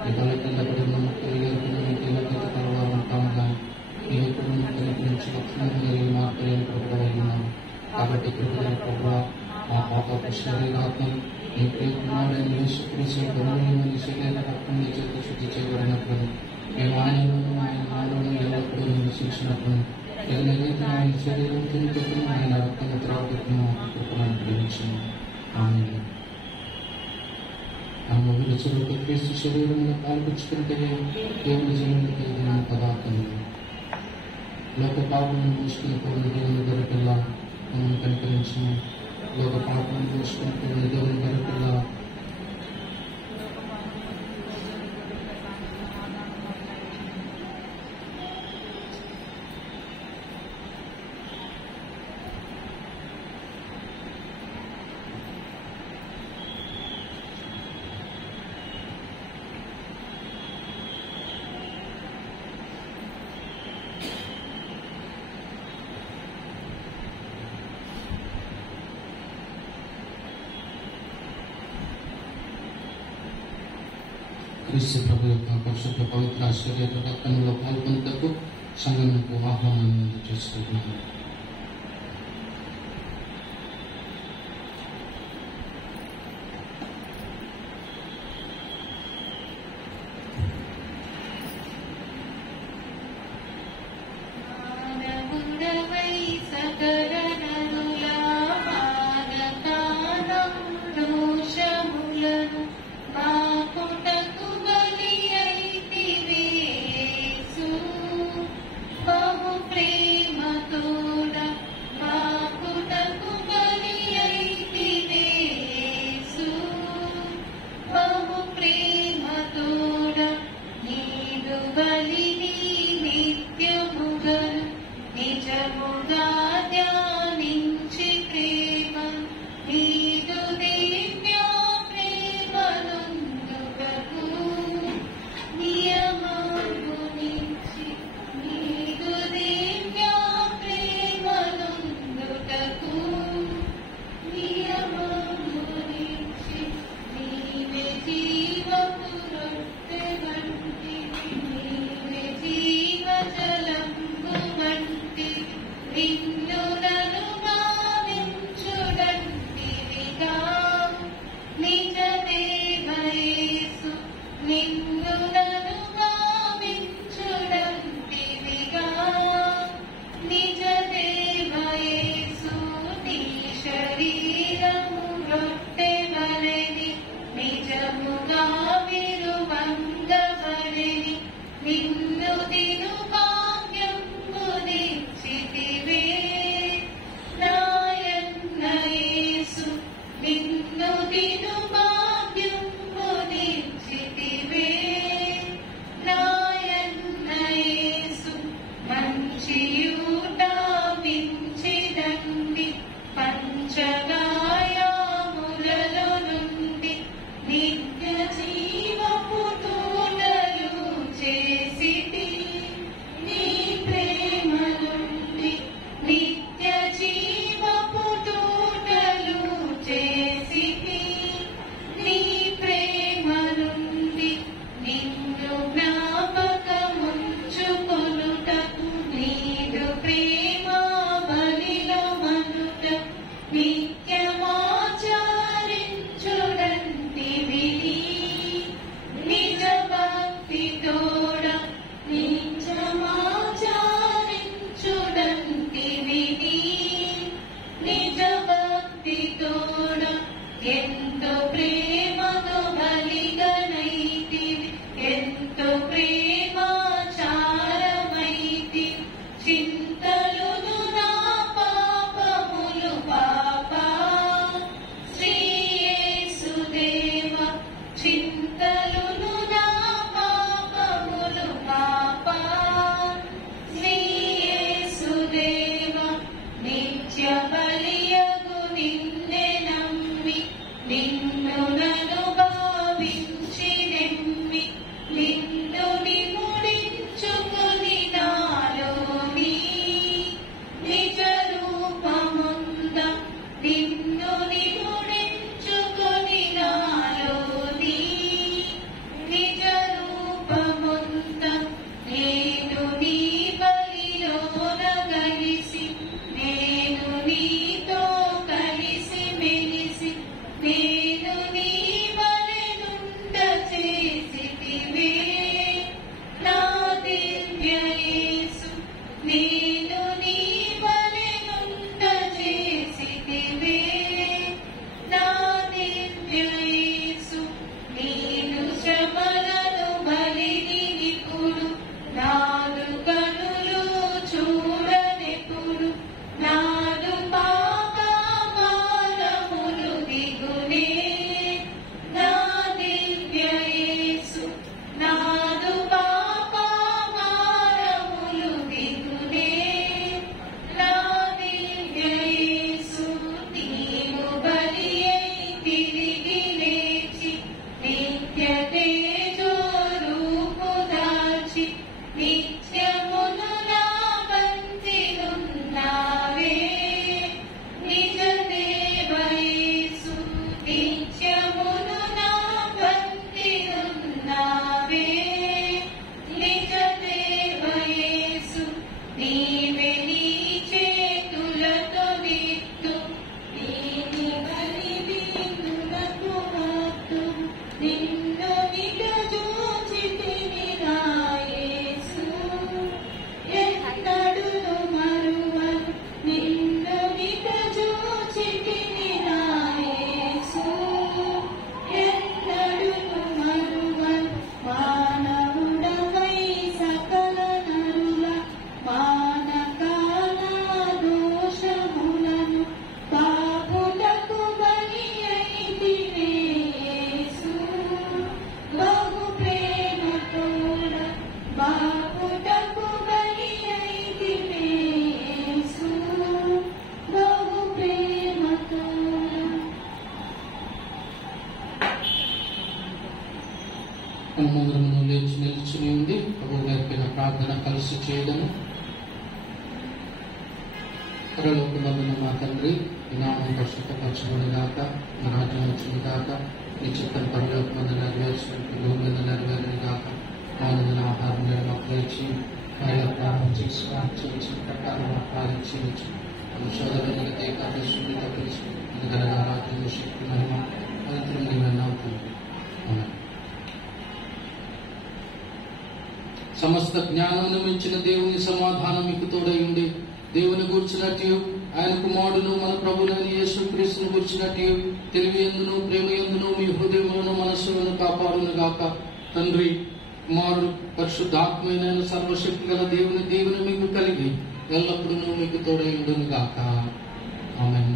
నీ బలపడి నమ్మకం తర్వాత ఉంటాముగా. నీ ఎప్పుడు కనికరించి మార్పులేని ప్రభుత్వం. కాబట్టి కృపణ ప్రభువా, మా పాప శరీరాత్మలు నీ ప్రియకుమారుడైన యేసుక్రీస్తు గౌరవమైన శరీర రక్తం నీ చేత శుద్ధి చేయబడినప్పుడు మేము ఆయనలోనూ ఆయన నాలోనూ ఎల్లప్పుడూ నివసించినప్పుడు ఎన్నైతే ఆయన శరీరం తింటుకుని ఆయన రక్తము త్రాగుతున్న కృపణను గ్రహించను. ఆమేన్. ఆ విలుచులకు క్రీస్తు శరీరంలో పాల్పంచుకుంటే దేవుని జీవనకి దిన పదార్థము లోక పాపలను మూసుకుని పోయిన దేవుని గొర్రెపిల్ల మమ్మల్ని కనికరించను. లోక పాపలను మూసుకుని పోయిన దేవుని గొర్రెపిల్ల క్రీస్తు ప్రభు యొక్క పరిశుద్ధ పవిత్ర శరీర రక్తంలో పాల్గొనేందుకు సంఘంకు ఆహ్వానాన్ని అందజేస్తున్నాను. ప్రేమతో ఎంతో ప్రేమతో బలిగనైతివి, ఎంతో ప్రేమాచారమైతి, చింతలును నా పాపములు పాపా. శ్రీ యేసుదేవ చింతలును నా పాపములు పాపా. శ్రీ యేసుదేవ నిత్య బలియగు నిన్నే నమ్మి, నిన్ను నన్ను భావించి నెమ్మి, నిన్ను నిముడించుకొని నాలోని నిజ రూపముంద, నిన్ను నిముడించుకొని నాలోని నిజ రూపముంద. నేను నీ బలిలోన కలిసి, నేను నీతో కలిసి మెలిసి, నేను నీ వలెనుండ చేసితివే నా దివ్య యేసు. నేను నీ వలెనుండ చేసితివే నా దివ్య యేసు. నేను శ్రమలను బలిని ఇప్పుడు, నాదు కనులు చూడనెప్పుడు, నాదు పాపమానములు దిగునే నా దివ్య యేసు. నాదు పాపమానములు దిగునే నా దివ్య యేసు. నీవు బలి అయి తిరిగి లేచి, నిత్య తేజో రూపు దాల్చి, నిత్యమును నా బంతినున్నావే నిజ దేవ యేసు. నిత్యమును నా బంతినున్నావే నిజ దేవ యేసు. నీవే నీ చేతులతో విత్తు, నీని బలి విందులకు మత్తు, నిన్ను నిజజూచితిని నా యేసు. ఎన్నడును మరువను, నిన్ను నిజజూచితిని నా యేసు. ఎన్నడును మరువను, మానవుడవై సకల నరుల మానకాల దోషములను పాపులకు బలి అయితివే యేసు. బహు ప్రేమతోడ బాపుటకు బలి అయితివే యేసు. బహు ప్రేమతోడ. మనమందరము లేచి నిల్చుని ఉంది ప్రభు నేర్పిన ప్రార్థన కలిసి చేయడము. పరలోకమందున్న మా తండ్రి, ఈ నామం పరిశుద్ధపరచబడుగాక, మా రాజ్యం వచ్చుగాక, నీ చిత్తం పరలోకమందు నెరవేర్చినట్టు భూమి మీద నెరవేరుగాక. ఆనందన ఆహారం మాకు దయచి, ఆయన ప్రారంభం చేసి చేసిన ప్రకారం మాకు పాలించవచ్చు. మన సోదరులకు ఏకాదశుని తప్పించి గలగా రాజ్యం శక్తి మహిమ అనంతరం నీవన్నా అవుతుంది. సమస్త జ్ఞానమును మించిన దేవుని సమాధానం మీకు తోడై ఉండి, దేవుని గూర్చినట్టు ఆయన కుమారుడును మన ప్రభువునైన యేసుక్రీస్తును గూర్చినట్టు తెలివి ఎందును ప్రేమ ఎందును మీ హృదయములను మనస్సులను కాపాడును గాక. తండ్రి, కుమారుడు, పరిశుద్ధాత్మైన సర్వశక్తి గల దేవుని దేవుని మీకు కలిగి ఎల్లప్పుడూ మీకు తోడై ఉండును గాక. ఆమేన్.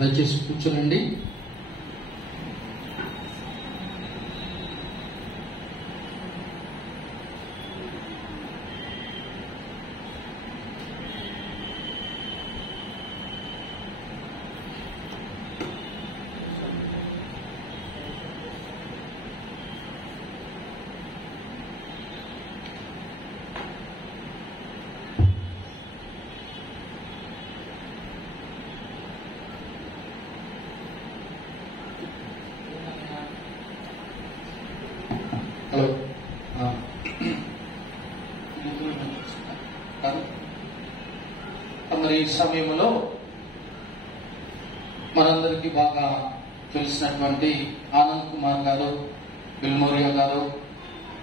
దయచేసి కూర్చోనండి. హలో. మరి ఈ సమయంలో మనందరికీ బాగా తెలిసినటువంటి ఆనంద్ కుమార్ గారు, విల్మోరియా గారు,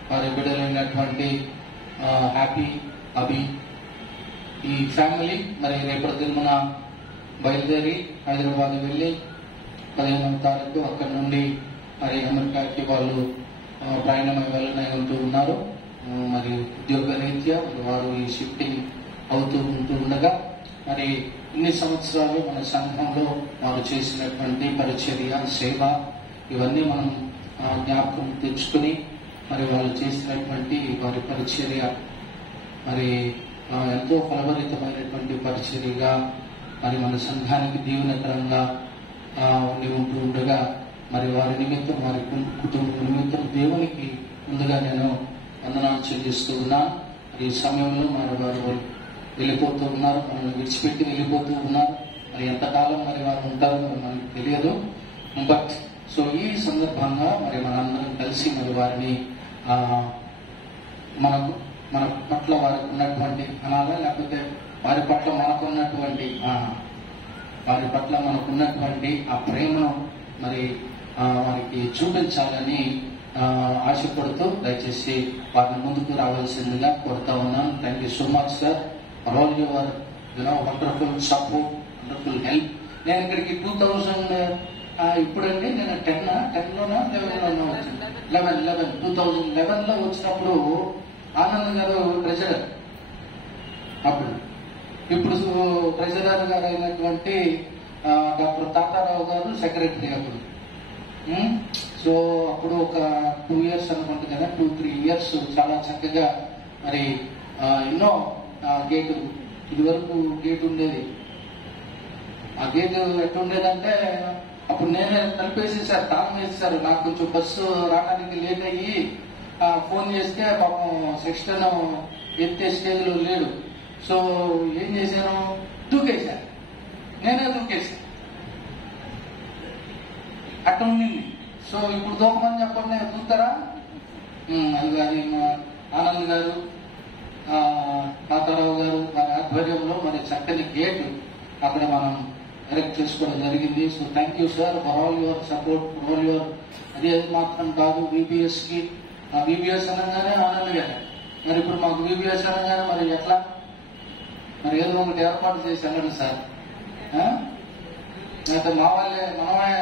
వారి బిడ్డలైనటువంటి హ్యాపీ, అభి, ఈ ఫ్యామిలీ మరి రేపటి దినమున బయలుదేరి హైదరాబాద్ వెళ్ళి 15వ తారీఖు అక్కడి నుండి మరి అమెరికాకి వాళ్ళు ప్రయాణమై వెళ్ళనే ఉంటూ ఉన్నారు. మరి ఉద్యోగ రీత్యా వారు ఈ షిఫ్టింగ్ అవుతూ ఉంటూ ఉండగా మరి ఇన్ని సంవత్సరాలు మన సంఘంలో వారు చేసినటువంటి పరిచర్య, సేవ ఇవన్నీ మనం జ్ఞాపకం తెచ్చుకుని మరి వాళ్ళు చేసినటువంటి వారి పరిచర్య మరి ఎంతో ఫలభరితమైనటువంటి పరిచర్యగా మరి మన సంఘానికి దీవెనకరంగా ఉండి ఉంటూ ఉండగా మరి వారి నిమిత్తం, వారి కుటుంబ నిమిత్తం దేవునికి ముందుగా నేను వందనాలు చెల్లిస్తూ ఉన్నాను. మరి ఈ సమయంలో మరి వారు వెళ్ళిపోతూ ఉన్నారు, మనల్ని విడిచిపెట్టి వెళ్ళిపోతూ ఉన్నారు. మరి ఎంతకాలం మరి వారు ఉంటారో మరి మనకు తెలియదు. బట్ సో ఈ సందర్భంగా మరి మనందరం కలిసి మరి వారిని మన పట్ల వారికి ఉన్నటువంటి అనాలా, లేకపోతే వారి పట్ల మనకున్నటువంటి ఆ ప్రేమను మరి వారికి చూపించాలని ఆశపడుతూ దయచేసి వారిని ముందుకు రావాల్సిందిగా కోరుతా ఉన్నాను. Thank you so much sir for all your wonderful support, wonderful help. నేను ఇక్కడికి 2000 ఇప్పుడండి నేను 10లోనా 11లోనో వచ్చింది. 2011లో వచ్చినప్పుడు ఆనంద్ గారు ట్రెజరర్, ఇప్పుడు ట్రెజరర్ గారు అయినటువంటి డాక్టర్ తాతారావు గారు సెక్రటరీ అప్పుడు. సో అప్పుడు ఒక 2 years అనుకుంటుంది కదా, 2-3 years చాలా చక్కగా మరి ఎన్నో గేటు, ఇదివరకు గేటు ఉండేది. ఆ గేటు ఎట్లుండేదంటే అప్పుడు నేనే తలిపేసేసారు, తాళం వేసేసారు. నాకు కొంచెం బస్సు రావడానికి లేట్ అయ్యి ఫోన్ చేస్తే పాపం సెక్షన్ ఎత్తే స్టేజ్లో లేడు. సో ఏం చేశాను, దూకేశాను, నేనే దూకేశాను. అట్ట ఉండింది. సో ఇప్పుడు దూకమని చెప్పండి, దూకుతారా? అది మా ఆనంద్ గారు, తాతారావు గారు వారి ఆధ్వర్యంలో మరి చక్కని గేటు అక్కడ మనం ఎరెక్ట్ చేసుకోవడం జరిగింది. So thank you sir for all your support, for all your. అది మాత్రం కాదు, VBS కి VBS అనగానే ఆనంద్ గారు, మరి ఇప్పుడు మాకు VBS అనగానే మరి ఎట్లా, మరి ఏదో ఒకటి ఏర్పాటు చేసి వెళ్ళండి సార్. లేకపోతే మనమే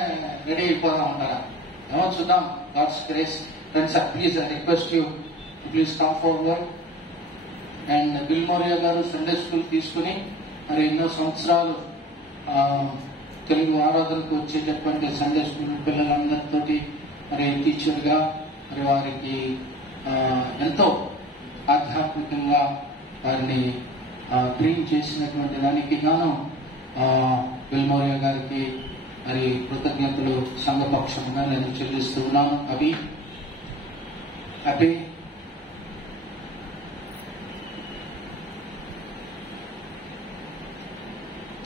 రెడీ అయిపోదాం అంటారా? ఏమో చూద్దాం. God's grace. Friends please I request you please come forward. And Bilimoria garu Sunday school తీసుకుని మరి ఎన్నో సంవత్సరాలు తెలుగు ఆరాధనకు వచ్చేటటువంటి సండే స్కూల్ పిల్లలందరితోటి మరి టీచర్గా మరి వారికి ఎంతో ఆధ్యాత్మికంగా వారిని ట్రైన్ చేసినటువంటి దానికి గాను బిల్మోరియా గారికి మరి కృతజ్ఞతలు సంఘపక్షంగా నేను చెల్లిస్తూ ఉన్నాను. అవి happy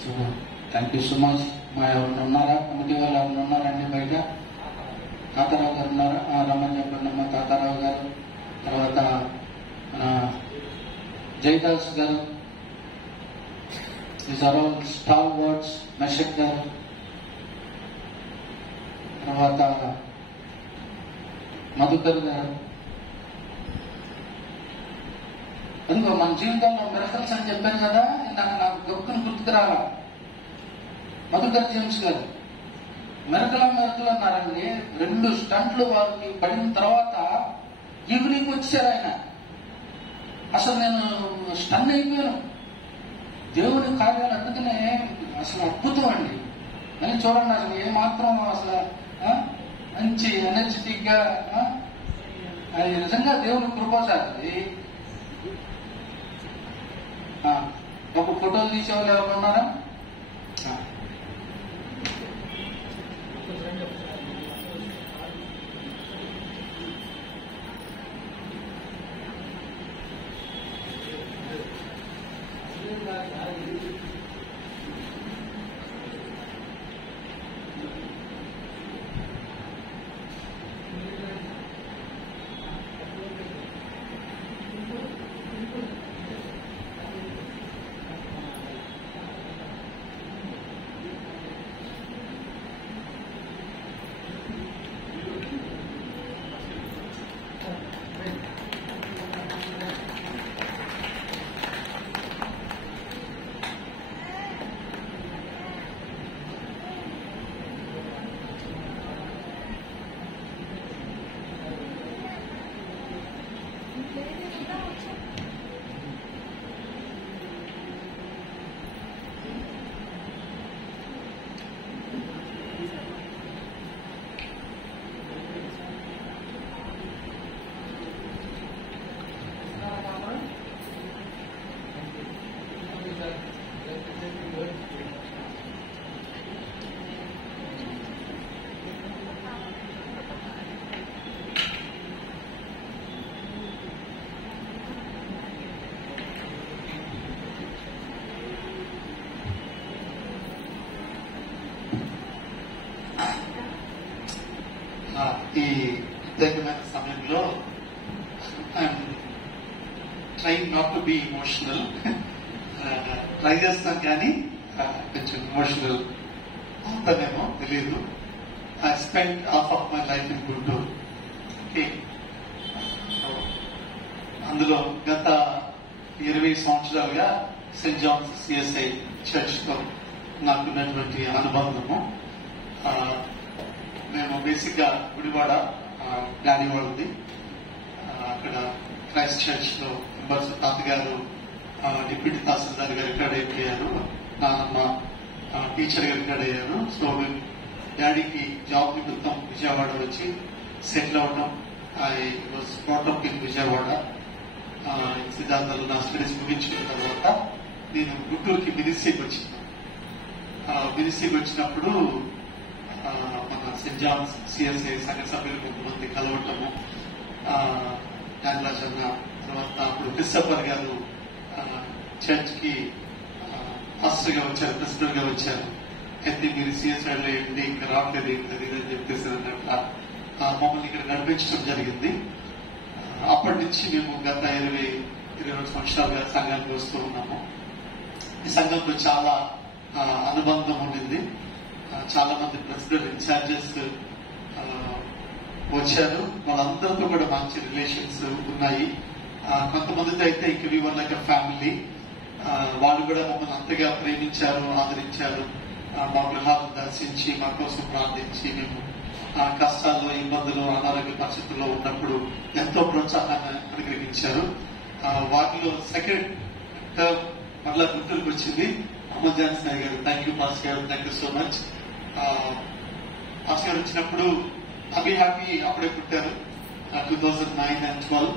so thank you so much. మా ఎవరైనా ఉన్నారా, కమిటీ వాళ్ళు ఎవరైనా ఉన్నారండి బయట? తాతారావు గారు ఉన్నారా? రమ్మని చెప్పండి అమ్మ. తాతారావు గారు, తర్వాత Jayadas garu, these are all stalwarts. Meshach garu, తర్వాత మధుకర్ గారు. అందుకో మన జీవితంలో మిరకల్స్ అని చెప్పాను కదా, నాకు గొప్పని గుర్తుకురాలా. మధుకర్ జేమ్స్ గారు మెరకల అన్నారండి. 2 స్టంట్లు వారికి పడిన తర్వాత ఈవినింగ్ వచ్చారు ఆయన. అసలు నేను స్టన్ అయిపోయాను. దేవుని కార్యాలు అందుకనే అసలు అద్భుతం అండి. అని చూడండి, అసలు ఏమాత్రం అసలు మంచి ఎనర్జెటిక్ గా, అది నిజంగా దేవుని కృప సార్. అది ఒక ఫోటోలు తీసేవాళ్ళు ఎవరు ఉన్నారా? ఈ ప్రత్యేకమైన సమయంలో I'm trying not to be emotional. Try చేస్తాం కానీ కొంచెం ఇమోషనల్ అవుతానేమో తెలియదు. I spend half of my life in Guntur. అందులో గత 20 సంవత్సరాలుగా సెయింట్ జాన్స్ సిఎస్ఐ చర్చ్ తో నాకున్నటువంటి అనుబంధము. మేము బేసిక్ గా గుడివాడ డాడీ వాళ్ళది. అక్కడ క్రైస్ట్ చర్చ్ లో మెంబర్స్ తాతగారు డిప్యూటీ తహసీల్దార్ గారు రిటైర్డ్ అయిపోయారు, నాన్నమ్మ టీచర్ గా రిటైర్డ్ అయ్యారు. సో డాడీకి జాబ్ నిమిత్తం విజయవాడ వచ్చి సెటిల్ అవడం. I was brought up in Vijayawada. సిద్ధాంతాలు నా స్టడీస్ ముగించుకున్న తర్వాత నేను గుంటూరుకి మినిస్ట్రీకి వచ్చినాను. మినిస్ట్రీకి వచ్చినప్పుడు మన సెయింట్ జాన్స్ సిఎస్ఐ సంఘ సభ్యులు కొంతమంది కలవటము, నాగరాజ్ అన్న, తర్వాత అప్పుడు క్రిస్టఫర్ గారు చర్చ్ కి పాస్టర్ గా వచ్చారు, ప్రెసిడెంట్ గా వచ్చారు. అయితే మీరు సిఎస్ఐ లో ఏంటి ఇంకా రావట్లేదు ఏంటది అని చెప్పేసి అన్నట్ల మమ్మల్ని ఇక్కడ నడిపించడం జరిగింది. అప్పటి నుంచి మేము గత 20 సంవత్సరాలుగా సంఘానికి వస్తూ ఉన్నాము. ఈ సంఘంలో చాలా అనుబంధం ఉండింది. చాలా మంది ప్రెసిడెంట్ ఇన్ఛార్జెస్ వచ్చారు. వాళ్ళందరితో కూడా మంచి రిలేషన్స్ ఉన్నాయి. కొంతమందితో అయితే ఇక వి వర్ లైక్ ఎ ఫ్యామిలీ. వాళ్ళు కూడా మమ్మల్ని అంతగా ప్రేమించారు, ఆదరించారు. మా గృహాలను దర్శించి మా కోసం ప్రార్థించి మేము కష్టాల్లో, ఇబ్బందులు, అనారోగ్య పరిస్థితుల్లో ఉన్నప్పుడు ఎంతో ప్రోత్సాహాన్ని అనుగ్రహించారు. వాటిలో సెకండ్ టర్మ్ మళ్ళా గుంటూరుకు వచ్చింది అహ్మద్ జాన్ సాయి గారు. థ్యాంక్ యూ పాస్ గారు, thank you so much. Pass గారు వచ్చినప్పుడు అభి హ్యాపీ అప్పుడే పుట్టారు, 2009 and 12.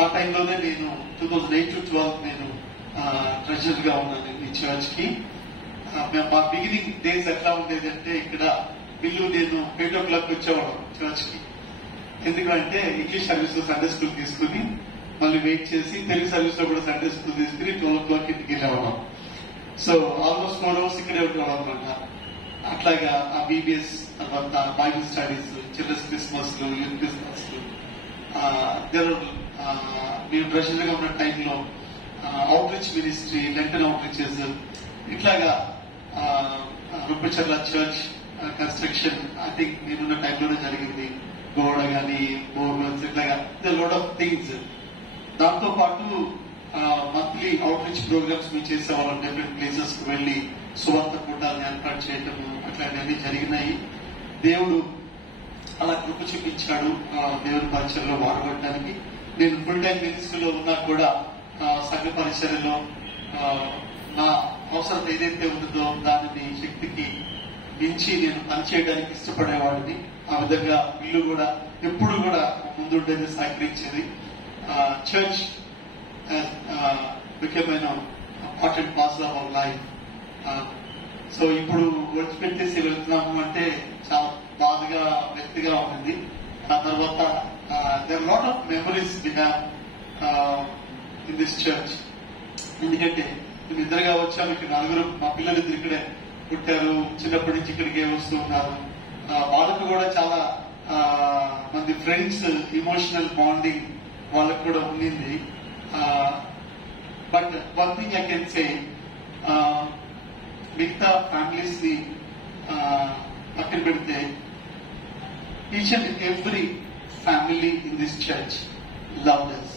ఆ టైంలోనే నేను 2008 to 12 నేను ట్రెజరర్ గా ఉన్నాను ఈ చర్చ్ కి. మా బిగినింగ్ డేస్ ఎట్లా ఉండేది అంటే, ఇక్కడ వీళ్ళు నేను 8 o'clock వచ్చేవాళ్ళం చర్చ్ కి. ఎందుకంటే ఇంగ్లీష్ సర్వీస్ లో సండే స్కూల్ తీసుకుని మళ్ళీ వెయిట్ చేసి తెలుగు సర్వీస్ లో కూడా సండే స్కూల్ తీసుకుని 12 o'clock ఇంటికి వెళ్ళేవాళ్ళం. సో ఆల్మోస్ట్ 4 hours ఇక్కడే ఉండేవాళ్ళం అనమాట. అట్లాగా ఆ బీబీఎస్, తర్వాత బైబిల్ స్టడీస్, చిల్డ్రన్స్ క్రిస్మస్ లు, యూత్ క్రిస్మస్ లు, మేము ట్రెజరర్ గా ఉన్న టైంలో out reach ministry, Lenten out reaches, ఇట్లాగా రుప్పచర్ల చర్చ్ కన్స్ట్రక్షన్ ఐ థింక్ నేనున్న టైంలోనే జరిగింది. గోడ గానీ, బోర్వెల్స్, ఇట్లాగా లోడ్ ఆఫ్ థింగ్స్. దాంతో పాటు మంత్లీ అవుట్ రీచ్ ప్రోగ్రామ్స్ మేము చేసేవాళ్ళం. డిఫరెంట్ ప్లేసెస్ కు వెళ్లి సువార్త కూటాలను ఏర్పాటు చేయటము, అట్లాంటివన్నీ జరిగినాయి. దేవుడు అలా కృప చూపించాడు దేవుని పరిచర్లో వాడబడటానికి. నేను ఫుల్ టైం మినిస్ట్రీలో ఉన్నా కూడా సంఘ పరిచర్యలో నా అవసరం ఏదైతే ఉందో దానిని శక్తికి మించి నేను పనిచేయడానికి ఇష్టపడేవాడిని. ఆ విధంగా ఇల్లు కూడా ఎప్పుడు కూడా ముందుండేది, సహకరించేది. Church became an important part of our life. So ఇప్పుడు విడిచిపెట్టేసి వెళ్తున్నాము అంటే చాలా బాధగా, వ్యక్తిగా ఉంటుంది. ఆ తర్వాత there are lot of memories we have in this church. ఎందుకంటే మేము ఇద్దరుగా వచ్చాము, ఇక్కడ 4 మా పిల్లలు ఇద్దరు ఇక్కడే పుట్టారు, చిన్నప్పటి నుంచి ఇక్కడికే వస్తూ ఉన్నారు. వాళ్ళకు కూడా చాలా మంది ఫ్రెండ్స్, ఇమోషనల్ బాండింగ్ వాళ్ళకు కూడా ఉండింది. But one thing I can say, మిగతా ఫ్యామిలీస్ ని పక్కన పెడితే each and every family in this church loved us,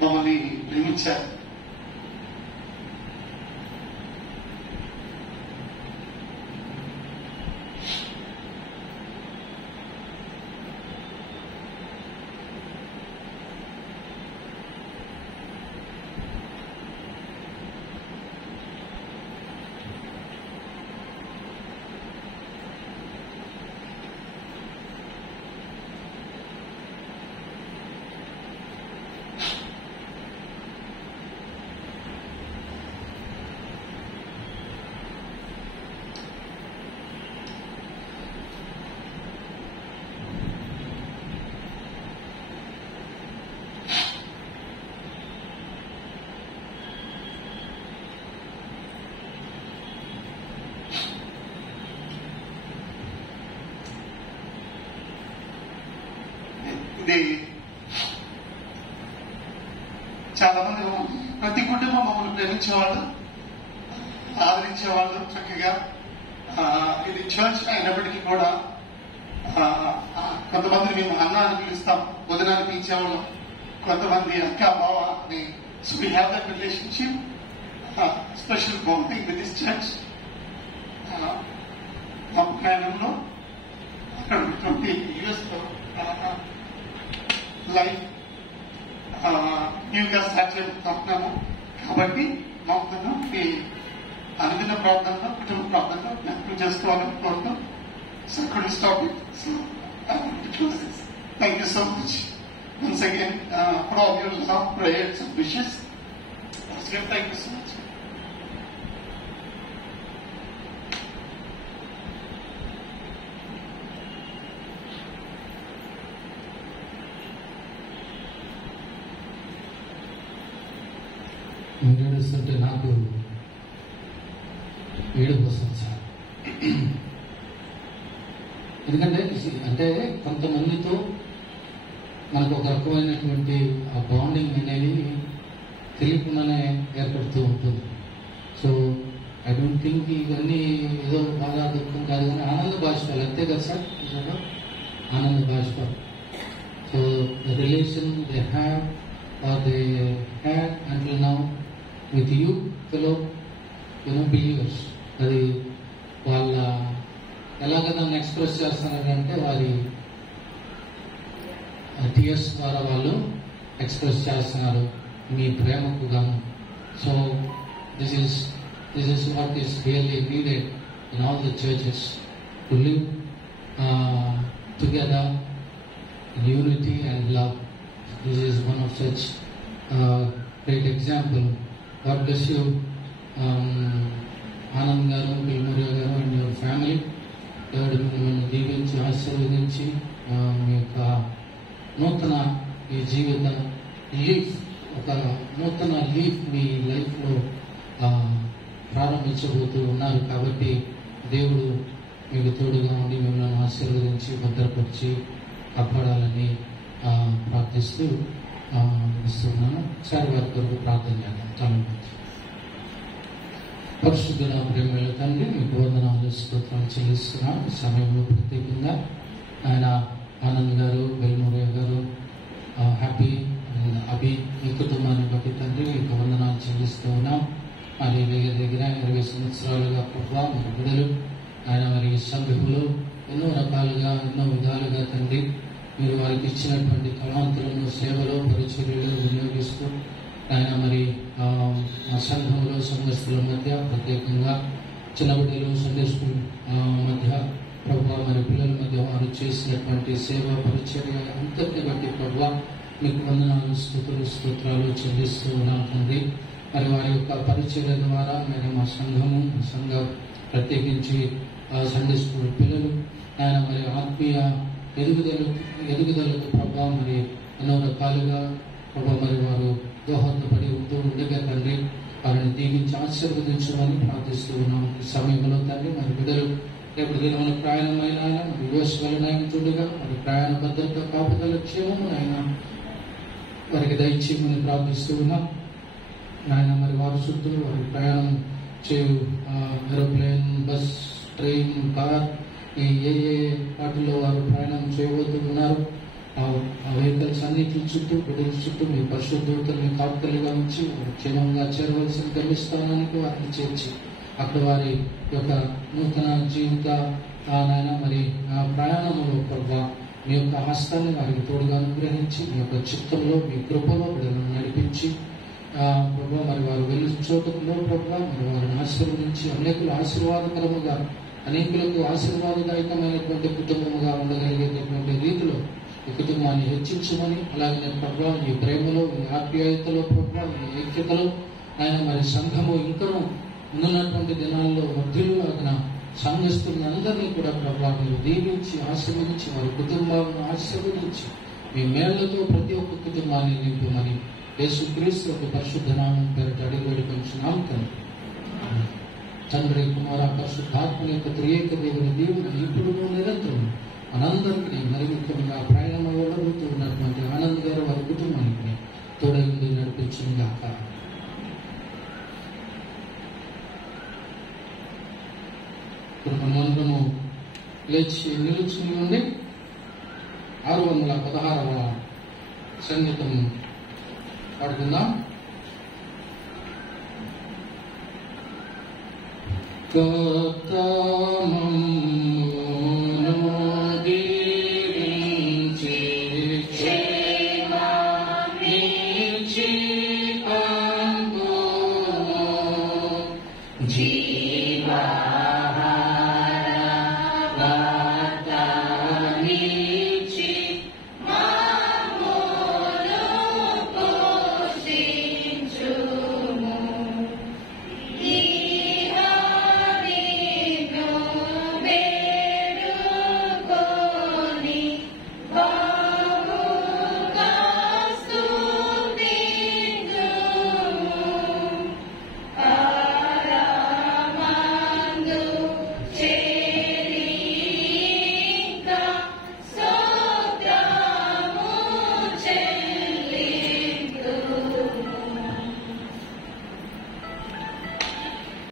మమ్మల్ని ప్రేమించారు. ఇది చాలా మంది ప్రతి కుటుంబం మమ్మల్ని ప్రేమించేవాళ్ళు, ఆదరించేవాళ్ళు చక్కగా. ఇది చర్చ్ అయినప్పటికీ కూడా కొంతమంది మేము అన్న అని పిలుస్తాం, వదిన అని పిలిచేవాళ్ళం, కొంతమంది అక్క బావ అని. So we have that relationship, special bonding with this church. మా ప్రయాణంలో అక్కడ 20 years లో లైఫ్ న్యూగా స్టార్ట్ చేసుకుంటున్నాము. కాబట్టి మాకు మీ అనుదిన ప్రార్థనలో, కుటుంబ ప్రార్థనలో జ్ఞాపకం చేసుకోవాలని కోరుతాం. So I couldn't stop it. So I want to close this. Thank you so much once again for all your love, prayers and wishes. Once again, thank you so much. మీరు ఏడుస్తుంటే నాకు ఏడుపు వస్తుంది సార్. ఎందుకంటే కొంతమందితో మనకు ఒక రకమైనటువంటి ఆ బాండింగ్ అనేది తెలియకుండానే ఏర్పడుతూ ఉంటుంది. సో ఐ డోంట్ థింక్ ఇవన్నీ ఏదో బాగా దుఃఖం కాదు, కానీ ఆనంద బాష్పాలు అంతే కదా సార్, ఆనంద బాష్పాలు. So the relation they have or they had until now with you fellow believers, అది వాళ్ళ ఎలాగ దాన్ని ఎక్స్ప్రెస్ చేస్తున్నారంటే వారి టీయర్స్ ద్వారా వాళ్ళు ఎక్స్ప్రెస్ చేస్తున్నారు మీ ప్రేమకు గాను. So this is what is really needed in all the churches to live together in unity and love. This is one of such great example. God bless you Anand గారు, బిల్మూరియా గారు and your family. దేవుడు మిమ్మల్ని దీవించి ఆశీర్వదించి మీ యొక్క నూతన ఈ జీవిత leaf, ఒక నూతన లీఫ్ మీ లైఫ్లో ప్రారంభించబోతూ ఉన్నారు. కాబట్టి దేవుడు మీకు తోడుగా ఉండి మిమ్మల్ని ఆశీర్వదించి భద్రపరిచి కాపాడాలని ప్రార్థిస్తూ ఇస్తున్నాను. ఒకసారి వారి కొరకు ప్రార్థన చేద్దాం. తలవంచి. పరిశుద్ధుల ప్రేమల తండ్రి, మీకు వందనాలు స్తోత్రాలు చెల్లిస్తున్నాం. ఈ సమయంలో ప్రత్యేకంగా ఆయన ఆనంద్ గారు, బెల్మూరియా గారు, హ్యాపీ అండ్ అభి మీ కుటుంబాన్ని బట్టి తండ్రి మీకు వందనాలు చెల్లిస్తూ ఉన్నాం. మరి దగ్గర 20 సంవత్సరాలుగా ప్రభావ మన బిడ్డలు ఆయన మరి సంఘంలో ఎన్నో రకాలుగా ఎన్నో విధాలుగా తండ్రి మీరు వారికి ఇచ్చినటువంటి తలాంతులను సేవలో పరిచర్యలో వినియోగిస్తూ ఆయన మరి మా సంఘంలో సంఘస్థుల మధ్య ప్రత్యేకంగా చిన్న బిడ్డలు సండే స్కూల్ మధ్య ప్రభావ మరి పిల్లల మధ్య వారు చేసినటువంటి సేవ పరిచర్య అంతటిని బట్టి ప్రభావ మీకు వందనాలు స్తోత్రాలు చెల్లిస్తూ ఉన్నాం తండ్రి. మరి వారి యొక్క పరిచర్య ద్వారా మరి మా సంఘం ప్రత్యేకించి సండే స్కూల్ పిల్లలు ఆయన మరి ఆత్మీయ ఎదుగుదలకు ప్రభావ మరి ఎన్నో రకాలుగా ప్రభావ మరి వారు దోహదపడి ఉంటూ ఉండగా తండ్రి వారిని దీవించి ఆశీర్వదించమని ప్రార్థిస్తూ ఉన్నాం. ఈ సమయంలో తండ్రి మరి బిడ్డలు రేపు దినమున ప్రయాణమైన ఆయన మరి యుఎస్ వెళ్ళినాయని చూడగా మరి ప్రయాణ భద్రత కాపుదల క్షేమము ఆయన వారికి దయచేయమని ప్రార్థిస్తూ ఉన్నాం. ఆయన మరి వారి చుట్టూ వారి ప్రయాణం చేయు ఏరోప్లేన్, బస్, ట్రైన్, కార్ ఏ వాటిలో వారు ప్రయాణం చేయబోతూ ఉన్నారు. ఆ వెహికల్స్ అన్నిటి చుట్టూ బిడ్డల చుట్టూ మీ పరిశుద్ధతల్ని కాపుదలుగా ఉంచి క్షేమంగా చేరవలసిన గమ్యస్థానానికి వారిని చేర్చి అక్కడ వారి యొక్క నూతన జీవిత నాయన మరి ఆ ప్రయాణంలో ప్రభావ మీ యొక్క హస్తాన్ని వారికి తోడుగా అనుగ్రహించి మీ యొక్క చిత్తంలో మీ కృపలో బిడ్డలను నడిపించి ప్రభావ మరి వారు వెళ్ళి చోటులో ప్రభావ మరి వారిని ఆశీర్వదించి అనేకులకు ఆశీర్వాదదాయకమైనటువంటి కుటుంబముగా ఉండగలిగేటటువంటి రీతిలో ఈ కుటుంబాన్ని హెచ్చించమని, అలాగే ప్రభావ ఈ ప్రేమలో, ఈ ఆప్యాయతలో ప్రభావ ఈ ఐక్యతలో ఆయన మరి సంఘము ఇంకనూ ఉన్నటువంటి దినాల్లో వర్ధిల్లులాగిన సంఘస్థులందరినీ కూడా ప్రభావ మీరు దీవించి ఆశీర్వదించి వారి కుటుంబాలను ఆశీర్వదించి మీ మేళ్లతో ప్రతి ఒక్క కుటుంబాన్ని నింపమని యేసుక్రీస్తు యొక్క పరిశుద్ధ నామం పేరిట అడిగి వేడుకొంచున్నాం తండ్రి, కుమార, పరిశుద్ధాత్మ యొక్క త్రియేక దేవుని దేవుని ఇప్పుడు నిరంతరం మనందరికీ మరి ముఖ్యంగా ప్రయాణం వెళ్ళబోతూ ఉన్నటువంటి ఆనంద్ గారు వారి కుటుంబానికి తోడైంది నడిపించింది కాక. మనమందరము లేచి నిలుచుని ఉండి 616వ సంగీతం పాడుకుందాం. Jesus.